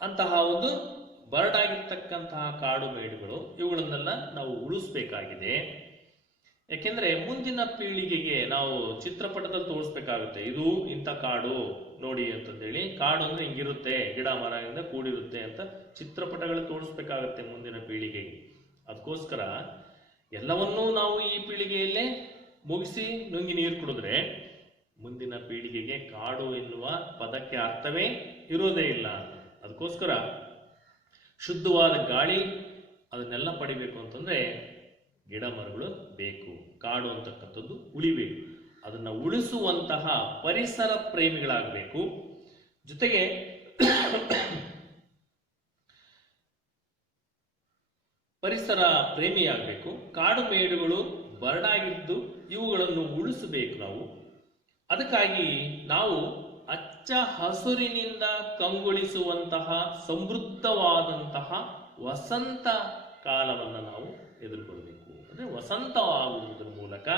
ಅಂತಹ ಒಂದು ಬರಡಾಗಿರ್ತಕ್ಕಂತಹ ಕಾಡು ಮೇಡುಗಳು, ಇವುಗಳನ್ನೆಲ್ಲ ನಾವು ಉಳಿಸ್ಬೇಕಾಗಿದೆ. ಯಾಕೆಂದ್ರೆ ಮುಂದಿನ ಪೀಳಿಗೆಗೆ ನಾವು ಚಿತ್ರಪಟದಲ್ಲಿ ತೋರಿಸ್ಬೇಕಾಗುತ್ತೆ. ಇದು ಇಂಥ ಕಾಡು ನೋಡಿ ಅಂತಂದೇಳಿ. ಕಾಡು ಅಂದ್ರೆ ಹಿಂಗಿರುತ್ತೆ, ಗಿಡ ಮರದಿಂದ ಕೂಡಿರುತ್ತೆ ಅಂತ ಚಿತ್ರಪಟಗಳು ತೋರಿಸ್ಬೇಕಾಗತ್ತೆ ಮುಂದಿನ ಪೀಳಿಗೆಗೆ. ಅದಕ್ಕೋಸ್ಕರ ಎಲ್ಲವನ್ನೂ ನಾವು ಈ ಪೀಳಿಗೆಯಲ್ಲೇ ಮುಗಿಸಿ ನುಂಗಿ ನೀರು ಕುಡಿದ್ರೆ ಮುಂದಿನ ಪೀಳಿಗೆಗೆ ಕಾಡು ಎನ್ನುವ ಪದಕ್ಕೆ ಅರ್ಥವೇ ಇರೋದೇ ಇಲ್ಲ. ಅದಕ್ಕೋಸ್ಕರ ಶುದ್ಧವಾದ ಗಾಳಿ ಅದನ್ನೆಲ್ಲ ಪಡಿಬೇಕು ಅಂತಂದ್ರೆ ಗಿಡ ಮರಗಳು ಬೇಕು. ಕಾಡು ಅಂತಕ್ಕಂಥದ್ದು ಉಳಿಬೇಕು. ಅದನ್ನ ಉಳಿಸುವಂತಹ ಪರಿಸರ ಪ್ರೇಮಿಗಳಾಗಬೇಕು. ಜೊತೆಗೆ ಪರಿಸರ ಪ್ರೇಮಿಯಾಗಬೇಕು. ಕಾಡು ಮೇಡುಗಳು ಬರಡಾಗಿದ್ದು ಇವುಗಳನ್ನು ಉಳಿಸಬೇಕು ನಾವು. ಅದಕ್ಕಾಗಿ ನಾವು ಹಚ್ಚ ಹಸುರಿನಿಂದ ಕಂಗೊಳಿಸುವಂತಹ ಸಮೃದ್ಧವಾದಂತಹ ವಸಂತ ಕಾಲವನ್ನು ನಾವು ಎದುರುಕೊಳ್ಬೇಕು. ಅಂದ್ರೆ ವಸಂತ ಆಗುವುದರ ಮೂಲಕ,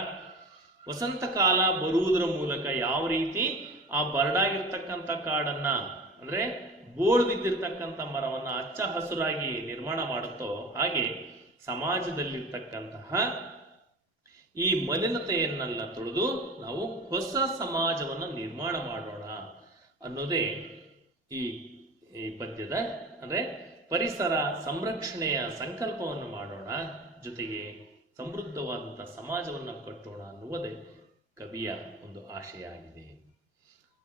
ವಸಂತ ಕಾಲ ಬರುವುದರ ಮೂಲಕ ಯಾವ ರೀತಿ ಆ ಬರಡಾಗಿರ್ತಕ್ಕಂಥ ಕಾಡನ್ನ, ಅಂದ್ರೆ ಬೋಳು ಬಿದ್ದಿರ್ತಕ್ಕಂಥ ಮರವನ್ನ ಹಚ್ಚ ಹಸುರಾಗಿ ನಿರ್ಮಾಣ ಮಾಡುತ್ತೋ, ಹಾಗೆ ಸಮಾಜದಲ್ಲಿರ್ತಕ್ಕಂತಹ ಈ ಮಲಿನತೆಯನ್ನೆಲ್ಲ ತೊಳೆದು ನಾವು ಹೊಸ ಸಮಾಜವನ್ನು ನಿರ್ಮಾಣ ಮಾಡೋಣ ಅನ್ನೋದೇ ಈ ಪದ್ಯದ, ಅಂದ್ರೆ ಪರಿಸರ ಸಂರಕ್ಷಣೆಯ ಸಂಕಲ್ಪವನ್ನು ಮಾಡೋಣ, ಜೊತೆಗೆ ಸಮೃದ್ಧವಾದಂತಹ ಸಮಾಜವನ್ನು ಕಟ್ಟೋಣ ಅನ್ನುವುದೇ ಕವಿಯ ಒಂದು ಆಶಯ ಆಗಿದೆ.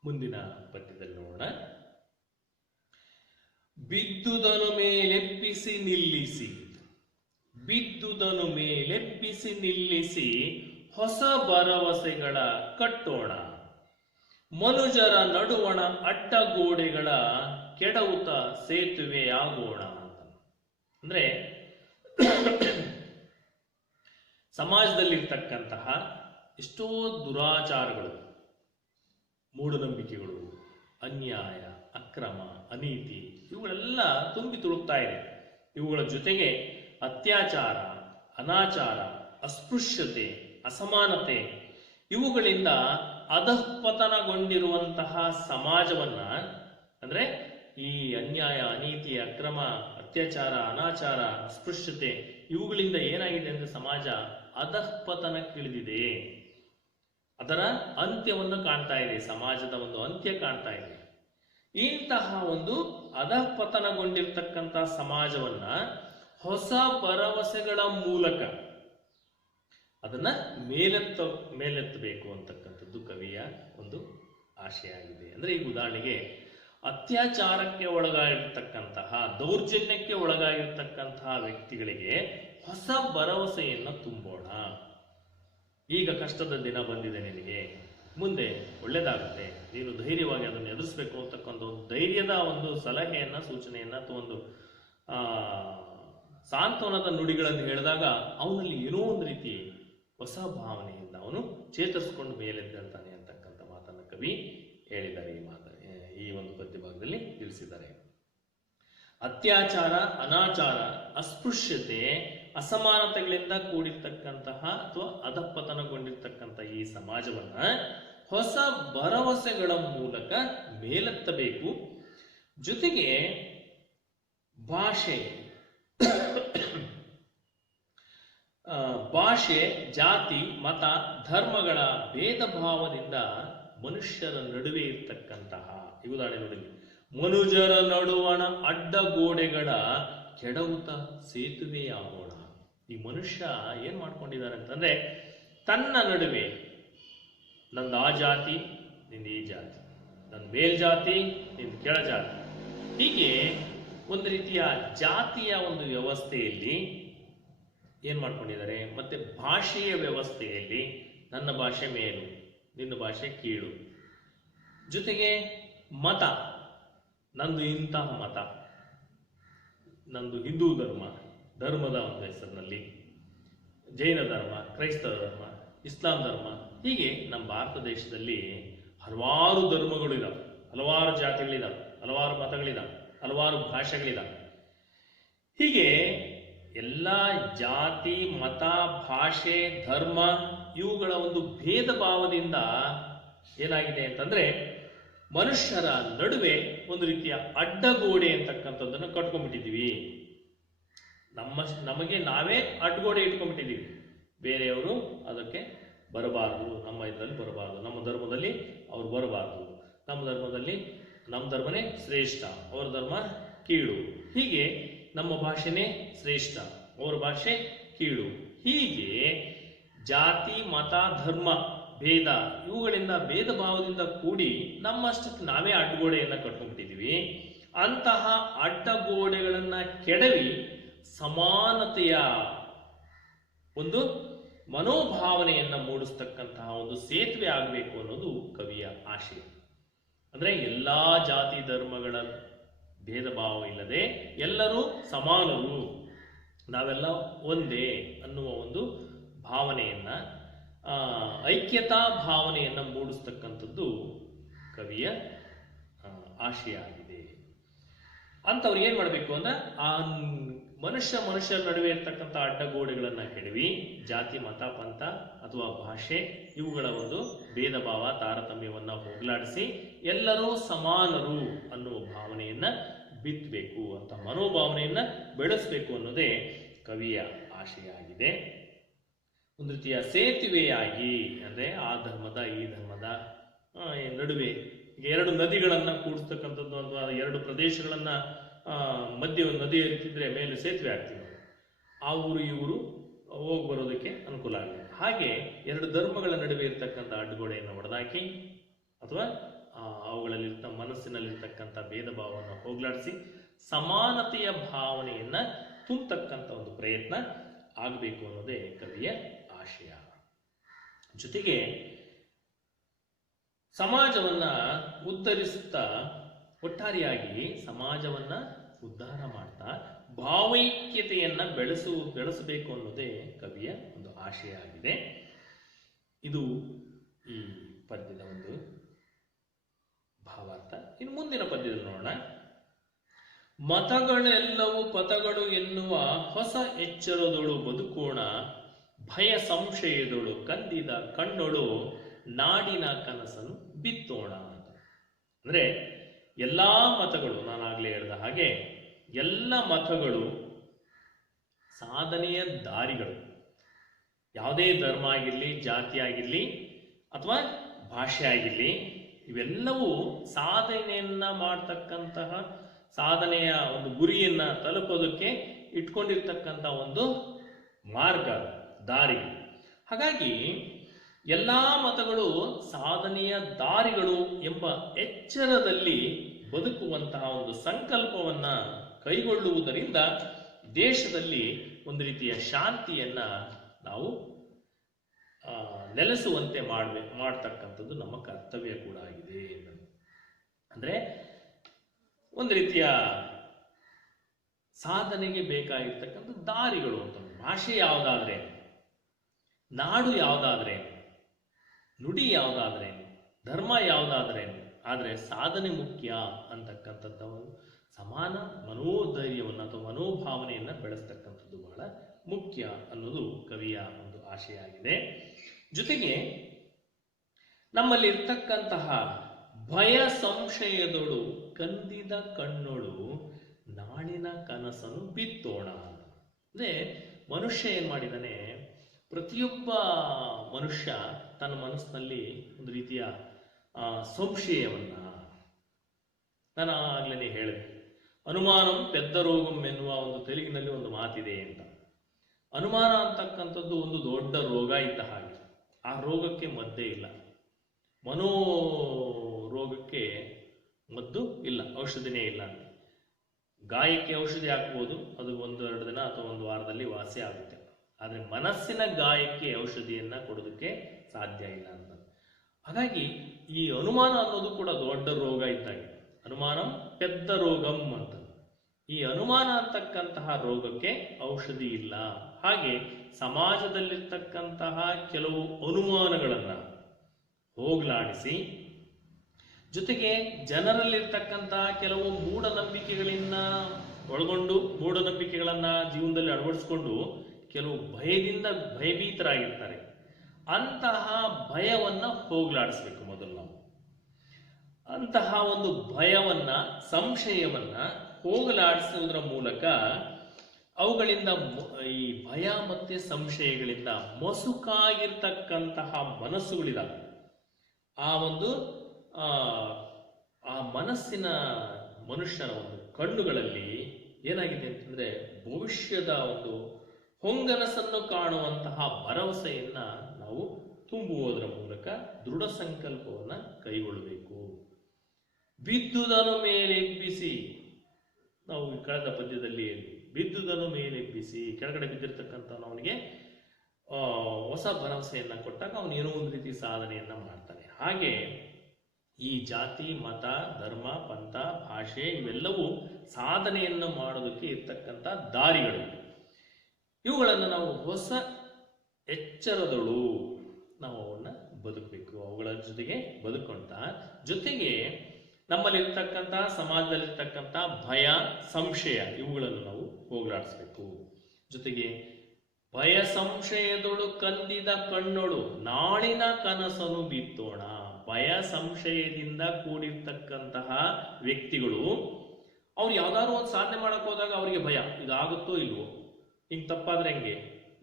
ಮುಂದಿನ ಪದ್ಯದಲ್ಲಿ ನೋಡೋಣ. ಬಿದ್ದುದನು ಮೇಲೆಬ್ಬಿಸಿ ನಿಲ್ಲಿಸಿ, ಬಿದ್ದುದನು ಮೇಲೆಬ್ಬಿಸಿ ನಿಲ್ಲಿಸಿ ಹೊಸ ಭರವಸೆಗಳ ಕಟ್ಟೋಣ, ಮನುಜರ ನಡುವಣ ಅಡ್ಡಗೋಡೆಗಳ ಕೆಡವುತ ಸೇತುವೆಯಾಗೋಣ ಅಂತ. ಅಂದ್ರೆ ಸಮಾಜದಲ್ಲಿರ್ತಕ್ಕಂತಹ ಎಷ್ಟೋ ದುರಾಚಾರಗಳು, ಮೂಢನಂಬಿಕೆಗಳು, ಅನ್ಯಾಯ, ಅಕ್ರಮ, ಅನೀತಿ ಇವುಗಳೆಲ್ಲ ತುಂಬಿ ತುಳುಕ್ತಾ ಇದೆ. ಇವುಗಳ ಜೊತೆಗೆ ಅತ್ಯಾಚಾರ, ಅನಾಚಾರ, ಅಸ್ಪೃಶ್ಯತೆ, ಅಸಮಾನತೆ ಇವುಗಳಿಂದ ಅಧಃಪತನಗೊಂಡಿರುವಂತಹ ಸಮಾಜವನ್ನ, ಅಂದ್ರೆ ಈ ಅನ್ಯಾಯ, ಅನೀತಿ, ಅಕ್ರಮ, ಅತ್ಯಾಚಾರ, ಅನಾಚಾರ, ಅಸ್ಪೃಶ್ಯತೆ ಇವುಗಳಿಂದ ಏನಾಗಿದೆ ಅಂದ್ರೆ ಸಮಾಜ ಅಧಃಪತನಕ್ಕಿಳಿದಿದೆ. ಅದರ ಅಂತ್ಯವನ್ನು ಕಾಣ್ತಾ ಇದೆ, ಸಮಾಜದ ಒಂದು ಅಂತ್ಯ ಕಾಣ್ತಾ ಇದೆ. ಇಂತಹ ಒಂದು ಅಧಃಪತನಗೊಂಡಿರ್ತಕ್ಕಂಥ ಸಮಾಜವನ್ನ ಹೊಸ ಭರವಸೆಗಳ ಮೂಲಕ ಅದನ್ನ ಮೇಲೆತ್ತಬೇಕು ಅಂತಕ್ಕಂಥದ್ದು ಕವಿಯ ಒಂದು ಆಶಯ ಆಗಿದೆ. ಅಂದ್ರೆ ಈಗ ಉದಾಹರಣೆಗೆ ಅತ್ಯಾಚಾರಕ್ಕೆ ಒಳಗಾಗಿರ್ತಕ್ಕಂತಹ, ದೌರ್ಜನ್ಯಕ್ಕೆ ಒಳಗಾಗಿರ್ತಕ್ಕಂತಹ ವ್ಯಕ್ತಿಗಳಿಗೆ ಹೊಸ ಭರವಸೆಯನ್ನು ತುಂಬೋಣ. ಈಗ ಕಷ್ಟದ ದಿನ ಬಂದಿದೆ ನಿನಗೆ, ಮುಂದೆ ಒಳ್ಳೇದಾಗುತ್ತೆ, ನೀನು ಧೈರ್ಯವಾಗಿ ಅದನ್ನು ಎದುರಿಸಬೇಕು ಅಂತಕ್ಕಂಥ ಒಂದು ಧೈರ್ಯದ ಒಂದು ಸಲಹೆಯನ್ನ, ಸೂಚನೆಯನ್ನ ಅಥವಾ ಒಂದು ಸಾಂತ್ವನದ ನುಡಿಗಳನ್ನು ಹೇಳಿದಾಗ ಅವನಲ್ಲಿ ಏನೋ ಒಂದು ರೀತಿ ಹೊಸ ಭಾವನೆಯಿಂದ ಅವನು ಚೇತರಿಸಿಕೊಂಡು ಮೇಲೆದ್ದೇಳ್ತಾನೆ ಅಂತಕ್ಕಂಥ ಮಾತನ್ನು ಕವಿ ಹೇಳಿದ್ದಾರೆ. ಈ ಒಂದು ಪದ್ಯ ಭಾಗದಲ್ಲಿ ತಿಳಿಸಿದ್ದಾರೆ. ಅತ್ಯಾಚಾರ, ಅನಾಚಾರ, ಅಸ್ಪೃಶ್ಯತೆ, ಅಸಮಾನತೆಗಳಿಂದ ಕೂಡಿರ್ತಕ್ಕಂತಹ ಅಥವಾ ಅಧಪತನಗೊಂಡಿರ್ತಕ್ಕಂಥ ಈ ಸಮಾಜವನ್ನ ಹೊಸ ಭರವಸೆಗಳ ಮೂಲಕ ಮೇಲೆತ್ತಬೇಕು. ಜೊತೆಗೆ ಭಾಷೆ, ಜಾತಿ, ಮತ, ಧರ್ಮಗಳ ಭೇದ ಭಾವದಿಂದ ಮನುಷ್ಯರ ನಡುವೆ ಇರ್ತಕ್ಕಂತಹ, ಉದಾಹರಣೆ ನೋಡಿ, ಮನುಜರ ನಡುವಣ ಅಡ್ಡಗೋಡೆಗಳ ಕೆಡವುತ ಸೇತುವೆಯಾಗೋಣ. ಈ ಮನುಷ್ಯ ಏನ್ ಮಾಡ್ಕೊಂಡಿದ್ದಾರೆ ಅಂತಂದ್ರೆ, ತನ್ನ ನಡುವೆ ನಂದು ಆ ಜಾತಿ, ನಿಂದು ಈ ಜಾತಿ, ನನ್ನ ಮೇಲ್ಜಾತಿ, ನಿಂದು ಕೆಳ ಜಾತಿ, ಹೀಗೆ ಒಂದು ರೀತಿಯ ಜಾತಿಯ ಒಂದು ವ್ಯವಸ್ಥೆಯಲ್ಲಿ ಏನ್ ಮಾಡ್ಕೊಂಡಿದ್ದಾರೆ. ಮತ್ತೆ ಭಾಷೆಯ ವ್ಯವಸ್ಥೆಯಲ್ಲಿ ನನ್ನ ಭಾಷೆ ಮೇಲು, ನಿನ್ನ ಭಾಷೆ ಕೀಳು. ಜೊತೆಗೆ ಮತ, ನಂದು ಇಂತಹ ಮತ, ನಂದು ಹಿಂದೂ ಧರ್ಮದ ಒಂದು ಹೆಸರಿನಲ್ಲಿ ಜೈನ ಧರ್ಮ, ಕ್ರೈಸ್ತ ಧರ್ಮ, ಇಸ್ಲಾಂ ಧರ್ಮ, ಹೀಗೆ ನಮ್ಮ ಭಾರತ ದೇಶದಲ್ಲಿ ಹಲವಾರು ಧರ್ಮಗಳು ಇದಾವೆ, ಹಲವಾರು ಜಾತಿಗಳಿದಾವೆ, ಹಲವಾರು ಮತಗಳಿದಾವೆ, ಹಲವಾರು ಭಾಷೆಗಳಿದಾವೆ. ಹೀಗೆ ಎಲ್ಲ ಜಾತಿ, ಮತ, ಭಾಷೆ, ಧರ್ಮ ಇವುಗಳ ಒಂದು ಭೇದ ಭಾವದಿಂದ ಏನಾಗಿದೆ ಅಂತಂದ್ರೆ, ಮನುಷ್ಯರ ನಡುವೆ ಒಂದು ರೀತಿಯ ಅಡ್ಡಗೋಡೆ ಅಂತಕ್ಕಂಥದ್ದನ್ನು ಕಟ್ಕೊಂಡ್ಬಿಟ್ಟಿದ್ದೀವಿ. ನಮಗೆ ನಾವೇ ಅಡ್ಡಗೋಡೆ ಇಟ್ಕೊಂಡ್ಬಿಟ್ಟಿದ್ದೀವಿ. ಬೇರೆಯವರು ಅದಕ್ಕೆ ಬರಬಾರದು, ನಮ್ಮ ಇದರಲ್ಲಿ ಬರಬಾರದು, ನಮ್ಮ ಧರ್ಮದಲ್ಲಿ ಅವ್ರು ಬರಬಾರದು, ನಮ್ಮ ಧರ್ಮನೇ ಶ್ರೇಷ್ಠ, ಅವರ ಧರ್ಮ ಕೀಳು, ಹೀಗೆ ನಮ್ಮ ಭಾಷೆನೇ ಶ್ರೇಷ್ಠ, ಅವರ ಭಾಷೆ ಕೀಳು, ಹೀಗೆ ಜಾತಿ, ಮತ, ಧರ್ಮ ಭೇದ ಇವುಗಳಿಂದ ಭೇದ ಭಾವದಿಂದ ಕೂಡಿ ನಮ್ಮಷ್ಟಕ್ಕೆ ನಾವೇ ಅಡ್ಡಗೋಡೆಯನ್ನ ಕಟ್ಕೊಂಡ್ಬಿಟ್ಟಿದ್ದೀವಿ. ಅಂತಹ ಅಡ್ಡಗೋಡೆಗಳನ್ನ ಕೆಡವಿ ಸಮಾನತೆಯ ಒಂದು ಮನೋಭಾವನೆಯನ್ನ ಮೂಡಿಸ್ತಕ್ಕಂತಹ ಒಂದು ಸೇತುವೆ ಆಗಬೇಕು ಅನ್ನೋದು ಕವಿಯ ಆಶಯ. ಅಂದ್ರೆ ಎಲ್ಲಾ ಜಾತಿ ಧರ್ಮಗಳ ಭೇದ ಭಾವ ಇಲ್ಲದೆ ಎಲ್ಲರೂ ಸಮಾನರು, ನಾವೆಲ್ಲ ಒಂದೇ ಅನ್ನುವ ಒಂದು ಭಾವನೆಯನ್ನ, ಐಕ್ಯತಾ ಭಾವನೆಯನ್ನ ಮೂಡಿಸ್ತಕ್ಕಂಥದ್ದು ಕವಿಯ ಆಶಯ ಆಗಿದೆ. ಅಂತವ್ರು ಏನ್ ಮಾಡಬೇಕು ಅಂದ್ರೆ, ಆ ಮನುಷ್ಯರ ನಡುವೆ ಇರ್ತಕ್ಕಂಥ ಅಡ್ಡಗೋಡೆಗಳನ್ನ ಕೆಡವಿ ಜಾತಿ, ಮತ, ಪಂಥ ಅಥವಾ ಭಾಷೆ ಇವುಗಳ ಒಂದು ಭೇದ ಭಾವ, ತಾರತಮ್ಯವನ್ನ ಹೋಗಲಾಡಿಸಿ ಎಲ್ಲರೂ ಸಮಾನರು ಅನ್ನುವ ಭಾವನೆಯನ್ನ ಬಿತ್ತಬೇಕು, ಅಂತ ಮನೋಭಾವನೆಯನ್ನ ಬೆಳೆಸಬೇಕು ಅನ್ನೋದೇ ಕವಿಯ ಆಶಯ ಆಗಿದೆ. ಒಂದು ರೀತಿಯ ಸೇತುವೆಯಾಗಿ, ಅಂದ್ರೆ ಆ ಧರ್ಮದ ಈ ಧರ್ಮದ ನಡುವೆ ಎರಡು ನದಿಗಳನ್ನ ಕೂಡಿಸ್ತಕ್ಕಂಥದ್ದು, ಅಥವಾ ಎರಡು ಪ್ರದೇಶಗಳನ್ನ ಮಧ್ಯೆ ಒಂದು ನದಿ ಹರಿತಿದ್ರೆ ಮೇಲೆ ಸೇತುವೆ ಆಗ್ತೀವಿ ನಾವು, ಆ ಊರು ಈ ಊರು ಹೋಗಿ ಬರೋದಕ್ಕೆ ಅನುಕೂಲ ಆಗಿದೆ. ಹಾಗೆ ಎರಡು ಧರ್ಮಗಳ ನಡುವೆ ಇರ್ತಕ್ಕಂಥ ಅಡ್ಡಗೋಡೆಯನ್ನು ಹೊಡೆದಾಕಿ ಅಥವಾ ಅವುಗಳಲ್ಲಿರ್ತ ಮನಸ್ಸಿನಲ್ಲಿರ್ತಕ್ಕಂಥ ಭೇದ ಭಾವವನ್ನು ಹೋಗಲಾಡಿಸಿ ಸಮಾನತೆಯ ಭಾವನೆಯನ್ನ ತುಂಬತಕ್ಕಂಥ ಒಂದು ಪ್ರಯತ್ನ ಆಗಬೇಕು ಅನ್ನೋದೇ ಕವಿಯ ಆಶಯ. ಜೊತೆಗೆ ಸಮಾಜವನ್ನ ಉದ್ಧರಿಸುತ್ತಾ, ಒಟ್ಟಾರೆಯಾಗಿ ಸಮಾಜವನ್ನ ಉದ್ಧಾರ ಮಾಡ್ತಾ ಭಾವೈಕ್ಯತೆಯನ್ನ ಬೆಳೆಸಬೇಕು ಅನ್ನೋದೇ ಕವಿಯ ಒಂದು ಆಶಯ ಆಗಿದೆ. ಇದು ಈ ಪದ್ಯದ ಒಂದು ಭಾವಾರ್ಥ. ಇನ್ನು ಮುಂದಿನ ಪದ್ಯದಲ್ಲಿ ನೋಡೋಣ. ಮತಗಳೆಲ್ಲವೂ ಪಥಗಳು ಎನ್ನುವ ಹೊಸ ಎಚ್ಚರದೊಳು ಬದುಕೋಣ, ಭಯ ಸಂಶಯದೊಳು ಕಂದಿದ ಕಣ್ಣೊಳು ನಾಡಿನ ಕನಸನ್ನು ಬಿತ್ತೋಣ ಅಂತ. ಅಂದ್ರೆ ಎಲ್ಲಾ ಮತಗಳು, ನಾನಾಗ್ಲೇ ಹೇಳಿದ ಹಾಗೆ ಎಲ್ಲ ಮತಗಳು ಸಾಧನೆಯ ದಾರಿಗಳು. ಯಾವುದೇ ಧರ್ಮ ಆಗಿರ್ಲಿ, ಜಾತಿ ಆಗಿರ್ಲಿ ಅಥವಾ ಭಾಷೆ ಆಗಿರ್ಲಿ, ಇವೆಲ್ಲವೂ ಸಾಧನೆಯನ್ನ ಮಾಡ್ತಕ್ಕಂತಹ, ಸಾಧನೆಯ ಒಂದು ಗುರಿಯನ್ನ ತಲುಪೋದಕ್ಕೆ ಇಟ್ಕೊಂಡಿರ್ತಕ್ಕಂಥ ಒಂದು ಮಾರ್ಗ, ದಾರಿ. ಹಾಗಾಗಿ ಎಲ್ಲಾ ಮತಗಳು ಸಾಧನೆಯ ದಾರಿಗಳು ಎಂಬ ಎಚ್ಚರದಲ್ಲಿ ಬದುಕುವಂತಹ ಒಂದು ಸಂಕಲ್ಪವನ್ನ ಕೈಗೊಳ್ಳುವುದರಿಂದ ದೇಶದಲ್ಲಿ ಒಂದು ರೀತಿಯ ಶಾಂತಿಯನ್ನ ನಾವು ನೆಲೆಸುವಂತೆ ಮಾಡ್ತಕ್ಕಂಥದ್ದು ನಮ್ಮ ಕರ್ತವ್ಯ ಕೂಡ ಆಗಿದೆ. ಅಂದ್ರೆ ಒಂದು ರೀತಿಯ ಸಾಧನೆಗೆ ಬೇಕಾಗಿರ್ತಕ್ಕಂಥ ದಾರಿಗಳು ಅಂತ, ಭಾಷೆ ಯಾವುದಾದ್ರೆ, ನಾಡು ಯಾವುದಾದ್ರೆ, ನುಡಿ ಯಾವುದಾದ್ರೆ, ಧರ್ಮ ಯಾವುದಾದ್ರೆ, ಆದರೆ ಸಾಧನೆ ಮುಖ್ಯ ಅಂತಕ್ಕಂಥದ್ದು ಒಂದು ಸಮಾನ ಮನೋಧೈರ್ಯವನ್ನು ಅಥವಾ ಮನೋಭಾವನೆಯನ್ನು ಬೆಳೆಸ್ತಕ್ಕಂಥದ್ದು ಬಹಳ ಮುಖ್ಯ ಅನ್ನೋದು ಕವಿಯ ಒಂದು ಆಶಯ ಆಗಿದೆ. ಜೊತೆಗೆ ನಮ್ಮಲ್ಲಿ ಇರ್ತಕ್ಕಂತಹ ಭಯ ಸಂಶಯದೊಳು ಕಂದಿದ ಕಣ್ಣೊಳು ನಾಳಿನ ಕನಸನ್ನು ಬಿತ್ತೋಣ. ಅಂದ್ರೆ ಮನುಷ್ಯ ಏನ್ ಮಾಡಿದಾನೆ, ಪ್ರತಿಯೊಬ್ಬ ಮನುಷ್ಯ ತನ್ನ ಮನಸ್ಸಿನಲ್ಲಿ ಒಂದು ರೀತಿಯ ಸಂಶಯವನ್ನ, ನಾನು ಆಗ್ಲೇ ಹೇಳಿದೆ, ಅನುಮಾನಂ ಪೆದ್ದ ರೋಗಂ ಎನ್ನುವ ಒಂದು ತೆಲುಗಿನಲ್ಲಿ ಒಂದು ಮಾತಿದೆ ಅಂತ. ಅನುಮಾನ ಅಂತಕ್ಕಂಥದ್ದು ಒಂದು ದೊಡ್ಡ ರೋಗ ಇದ್ದ ಹಾಗೆ. ಆ ರೋಗಕ್ಕೆ ಮದ್ದೇ ಇಲ್ಲ, ಮನೋ ರೋಗಕ್ಕೆ ಮದ್ದು ಇಲ್ಲ, ಔಷಧಿನೇ ಇಲ್ಲ ಅಂತ. ಗಾಯಕ್ಕೆ ಔಷಧಿ ಹಾಕ್ಬೋದು, ಅದು 1-2 ದಿನ ಅಥವಾ 1 ವಾರದಲ್ಲಿ ವಾಸಿ ಆಗುತ್ತೆ. ಆದರೆ ಮನಸ್ಸಿನ ಗಾಯಕ್ಕೆ ಔಷಧಿಯನ್ನ ಕೊಡೋದಕ್ಕೆ ಸಾಧ್ಯ ಇಲ್ಲ ಅಂತ. ಹಾಗಾಗಿ ಈ ಅನುಮಾನ ಅನ್ನೋದು ಕೂಡ ದೊಡ್ಡ ರೋಗ ಇದ್ದಾಗೆ. ಅನುಮಾನಂ ಪೆದ್ದ ರೋಗಂ ಅಂತ. ಈ ಅನುಮಾನ ಅಂತಕ್ಕಂತಹ ರೋಗಕ್ಕೆ ಔಷಧಿ ಇಲ್ಲ. ಹಾಗೆ ಸಮಾಜದಲ್ಲಿರ್ತಕ್ಕಂತಹ ಕೆಲವು ಅನುಮಾನಗಳನ್ನ ಹೋಗಲಾಡಿಸಿ, ಜೊತೆಗೆ ಜನರಲ್ಲಿರ್ತಕ್ಕಂತಹ ಕೆಲವು ಮೂಢನಂಬಿಕೆಗಳನ್ನ ಒಳಗೊಂಡು, ಮೂಢನಂಬಿಕೆಗಳನ್ನ ಜೀವನದಲ್ಲಿ ಅಳವಡಿಸ್ಕೊಂಡು ಕೆಲವು ಭಯದಿಂದ ಭಯಭೀತರಾಗಿರ್ತಾರೆ. ಅಂತಹ ಭಯವನ್ನ ಹೋಗಲಾಡಿಸ್ಬೇಕು ಮೊದಲು ನಾವು. ಅಂತಹ ಒಂದು ಭಯವನ್ನ, ಸಂಶಯವನ್ನ ಹೋಗಲಾಡಿಸುವುದರ ಮೂಲಕ ಅವುಗಳಿಂದ, ಈ ಭಯ ಮತ್ತೆ ಸಂಶಯಗಳಿಂದ ಮಸುಕಾಗಿರ್ತಕ್ಕಂತಹ ಮನಸ್ಸುಗಳಿದಾವೆ. ಆ ಒಂದು ಆ ಮನಸ್ಸಿನ ಮನುಷ್ಯನ ಒಂದು ಕಣ್ಣುಗಳಲ್ಲಿ ಏನಾಗಿದೆ ಅಂತಂದ್ರೆ ಭವಿಷ್ಯದ ಒಂದು ಹೊಂಗನಸನ್ನು ಕಾಣುವಂತಹ ಭರವಸೆಯನ್ನ ನಾವು ತುಂಬುವುದರ ಮೂಲಕ ದೃಢ ಸಂಕಲ್ಪವನ್ನ ಕೈಗೊಳ್ಳಬೇಕು. ಬಿದ್ದುದನ್ನು ಮೇಲೆಬ್ಬಿಸಿ, ನಾವು ಕಳೆದ ಪದ್ಯದಲ್ಲಿ ಬಿದ್ದುದನ್ನು ಮೇಲೆಬ್ಬಿಸಿ, ಕೆಳಗಡೆ ಬಿದ್ದಿರ್ತಕ್ಕಂಥ ಅವನಿಗೆ ಹೊಸ ಭರವಸೆಯನ್ನ ಕೊಟ್ಟಾಗ ಅವನು ಏನೋ ಒಂದು ರೀತಿ ಸಾಧನೆಯನ್ನ ಮಾಡ್ತಾನೆ. ಹಾಗೆ ಈ ಜಾತಿ, ಮತ, ಧರ್ಮ, ಪಂಥ, ಭಾಷೆ ಇವೆಲ್ಲವೂ ಸಾಧನೆಯನ್ನು ಮಾಡೋದಕ್ಕೆ ಇರ್ತಕ್ಕಂಥ ದಾರಿಗಳು. ಇವುಗಳನ್ನು ನಾವು ಹೊಸ ಎಚ್ಚರದಳು ನಾವು ಅವನ್ನ ಬದುಕಬೇಕು. ಅವುಗಳ ಜೊತೆಗೆ ಬದುಕೊಂತ ಜೊತೆಗೆ ನಮ್ಮಲ್ಲಿರ್ತಕ್ಕಂಥ, ಸಮಾಜದಲ್ಲಿರ್ತಕ್ಕಂಥ ಭಯ, ಸಂಶಯ ಇವುಗಳನ್ನು ನಾವು ಹೋಗಲಾಡಿಸ್ಬೇಕು. ಜೊತೆಗೆ ಭಯ ಸಂಶಯದೊಳು ಕಂದಿದ ಕಣ್ಣೊಳು ನಾಳಿನ ಕನಸನ್ನು ಬಿತ್ತೋಣ. ಭಯ ಸಂಶಯದಿಂದ ಕೂಡಿರ್ತಕ್ಕಂತಹ ವ್ಯಕ್ತಿಗಳು, ಅವ್ರು ಯಾವ್ದಾದ್ರು ಒಂದು ಸಾಧನೆ ಮಾಡಕ್ ಹೋದಾಗ ಅವರಿಗೆ ಭಯ, ಇದಾಗುತ್ತೋ ಇಲ್ವೋ, ಹಿಂಗ್ ತಪ್ಪಾದ್ರೆ ಹೆಂಗೆ,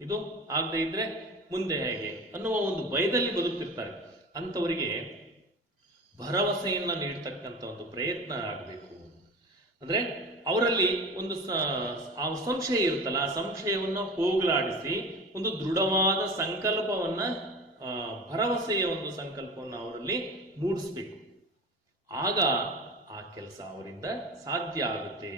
ಇದು ಆಗದೆ ಇದ್ರೆ ಮುಂದೆ ಹೇಗೆ ಅನ್ನುವ ಒಂದು ಭಯದಲ್ಲಿ ಬದುಕ್ತಿರ್ತಾರೆ. ಅಂಥವರಿಗೆ ಭರವಸೆಯನ್ನ ನೀಡ್ತಕ್ಕಂಥ ಒಂದು ಪ್ರಯತ್ನ ಆಗಬೇಕು. ಅಂದ್ರೆ ಅವರಲ್ಲಿ ಒಂದು ಆ ಸಂಶಯ ಇರುತ್ತಲ್ಲ, ಆ ಸಂಶಯವನ್ನ ಹೋಗಲಾಡಿಸಿ ಒಂದು ದೃಢವಾದ ಸಂಕಲ್ಪವನ್ನ, ಭರವಸೆಯ ಒಂದು ಸಂಕಲ್ಪವನ್ನು ಅವರಲ್ಲಿ ಮೂಡಿಸ್ಬೇಕು. ಆಗ ಆ ಕೆಲಸ ಅವರಿಂದ ಸಾಧ್ಯ ಆಗುತ್ತೆ.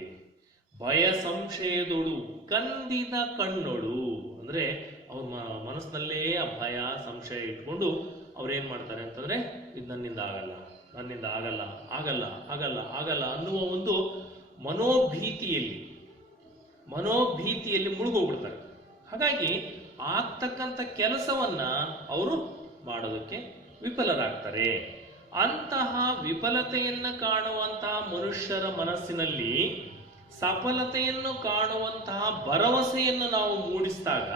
ಭಯ ಸಂಶಯದೊಳು ಕಂದಿದ ಕಣ್ಣೊಳು ಅಂದ್ರೆ ಅವ್ರ ಮನಸ್ಸಿನಲ್ಲೇ ಆ ಭಯ ಸಂಶಯ ಇಟ್ಕೊಂಡು ಅವ್ರೇನ್ ಮಾಡ್ತಾರೆ ಅಂತಂದ್ರೆ, ಇದು ನನ್ನಿಂದ ಆಗಲ್ಲ, ನನ್ನಿಂದ ಆಗಲ್ಲ, ಆಗಲ್ಲ, ಆಗಲ್ಲ, ಆಗಲ್ಲ ಅನ್ನುವ ಒಂದು ಮನೋಭೀತಿಯಲ್ಲಿ ಮುಳುಗೋಗ್ಬಿಡ್ತಾರೆ. ಹಾಗಾಗಿ ಆಗ್ತಕ್ಕಂಥ ಕೆಲಸವನ್ನ ಅವರು ಮಾಡೋದಕ್ಕೆ ವಿಫಲರಾಗ್ತಾರೆ. ಅಂತಹ ವಿಫಲತೆಯನ್ನು ಕಾಣುವಂತಹ ಮನುಷ್ಯರ ಮನಸ್ಸಿನಲ್ಲಿ ಸಫಲತೆಯನ್ನು ಕಾಣುವಂತಹ ಭರವಸೆಯನ್ನು ನಾವು ಮೂಡಿಸಿದಾಗ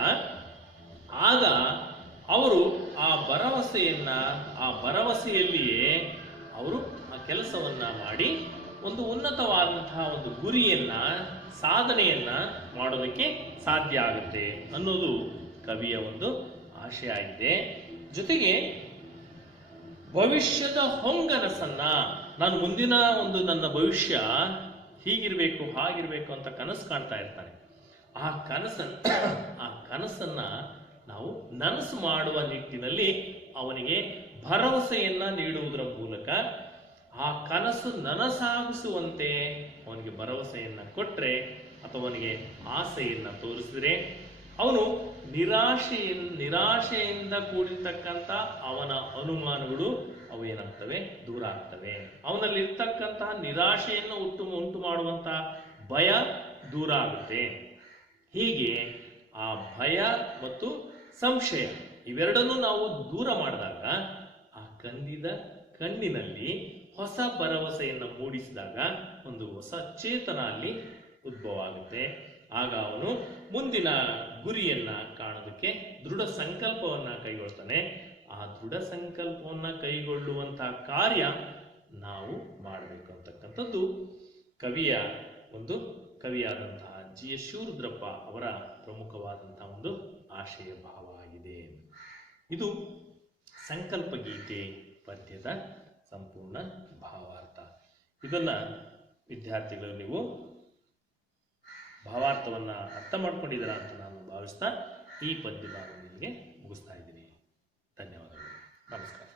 ಆಗ ಅವರು ಆ ಭರವಸೆಯಲ್ಲಿಯೇ ಅವರು ಆ ಕೆಲಸವನ್ನ ಮಾಡಿ ಒಂದು ಉನ್ನತವಾದಂತಹ ಒಂದು ಗುರಿಯನ್ನ, ಸಾಧನೆಯನ್ನ ಮಾಡೋದಕ್ಕೆ ಸಾಧ್ಯ ಆಗುತ್ತೆ ಅನ್ನೋದು ಕವಿಯ ಒಂದು ಆಶಯ ಆಗಿದೆ. ಜೊತೆಗೆ ಭವಿಷ್ಯದ ಹೊಂಗನಸನ್ನ, ನಾನು ಮುಂದಿನ ಒಂದು ನನ್ನ ಭವಿಷ್ಯ ಹೀಗಿರ್ಬೇಕು, ಹಾಗಿರ್ಬೇಕು ಅಂತ ಕನಸು ಕಾಣ್ತಾ ಇರ್ತಾನೆ. ಆ ಕನಸನ್ನ ನಾವು ನನಸು ಮಾಡುವ ನಿಟ್ಟಿನಲ್ಲಿ ಅವನಿಗೆ ಭರವಸೆಯನ್ನ ನೀಡುವುದರ ಮೂಲಕ ಆ ಕನಸು ನನಸಾಗಿಸುವಂತೆ ಅವನಿಗೆ ಭರವಸೆಯನ್ನು ಕೊಟ್ಟರೆ ಅಥವಾ ಅವನಿಗೆ ಆಸೆಯನ್ನು ತೋರಿಸಿದ್ರೆ ಅವನು ನಿರಾಶೆಯಿಂದ ಕೂಡಿರ್ತಕ್ಕಂಥ ಅವನ ಅನುಮಾನಗಳು ಅವು ಏನಾಗ್ತವೆ, ದೂರ ಆಗ್ತವೆ. ಅವನಲ್ಲಿ ಇರ್ತಕ್ಕಂತಹ ನಿರಾಶೆಯನ್ನು ಉಂಟು ಮಾಡುವಂತಹ ಭಯ ದೂರ ಆಗುತ್ತೆ. ಹೀಗೆ ಆ ಭಯ ಮತ್ತು ಸಂಶಯ ಇವೆರಡನ್ನೂ ನಾವು ದೂರ ಮಾಡಿದಾಗ ಆ ಕಂದಿದ ಕಣ್ಣಿನಲ್ಲಿ ಹೊಸ ಭರವಸೆಯನ್ನು ಮೂಡಿಸಿದಾಗ ಒಂದು ಹೊಸ ಚೇತನ ಅಲ್ಲಿ ಉದ್ಭವ ಆಗುತ್ತೆ. ಆಗ ಅವನು ಮುಂದಿನ ಗುರಿಯನ್ನ ಕಾಣೋದಕ್ಕೆ ದೃಢ ಸಂಕಲ್ಪವನ್ನ ಕೈಗೊಳ್ತಾನೆ. ಆ ದೃಢ ಸಂಕಲ್ಪವನ್ನ ಕೈಗೊಳ್ಳುವಂತಹ ಕಾರ್ಯ ನಾವು ಮಾಡಬೇಕು ಅಂತಕ್ಕಂಥದ್ದು ಕವಿಯಾದಂತಹ GS ಶಿವರುದ್ರಪ್ಪ ಅವರ ಪ್ರಮುಖವಾದಂತಹ ಒಂದು ಆಶಯ ಭಾವ ಆಗಿದೆ. ಇದು ಸಂಕಲ್ಪ ಗೀತೆ ಪದ್ಯದ ಸಂಪೂರ್ಣ ಭಾವಾರ್ಥ. ಇದನ್ನ ವಿದ್ಯಾರ್ಥಿಗಳು ನೀವು ಭಾವಾರ್ಥವನ್ನ ಅರ್ಥ ಮಾಡ್ಕೊಂಡಿದ್ದೀರಾ ಅಂತ ನಾನು ಭಾವಿಸ್ತಾ ಈ ಪದ್ಯ ಭಾಗದೊಂದಿಗೆ ಮುಗಿಸ್ತಾ ಇದ್ದೀನಿ. ಧನ್ಯವಾದಗಳು. ನಮಸ್ಕಾರ.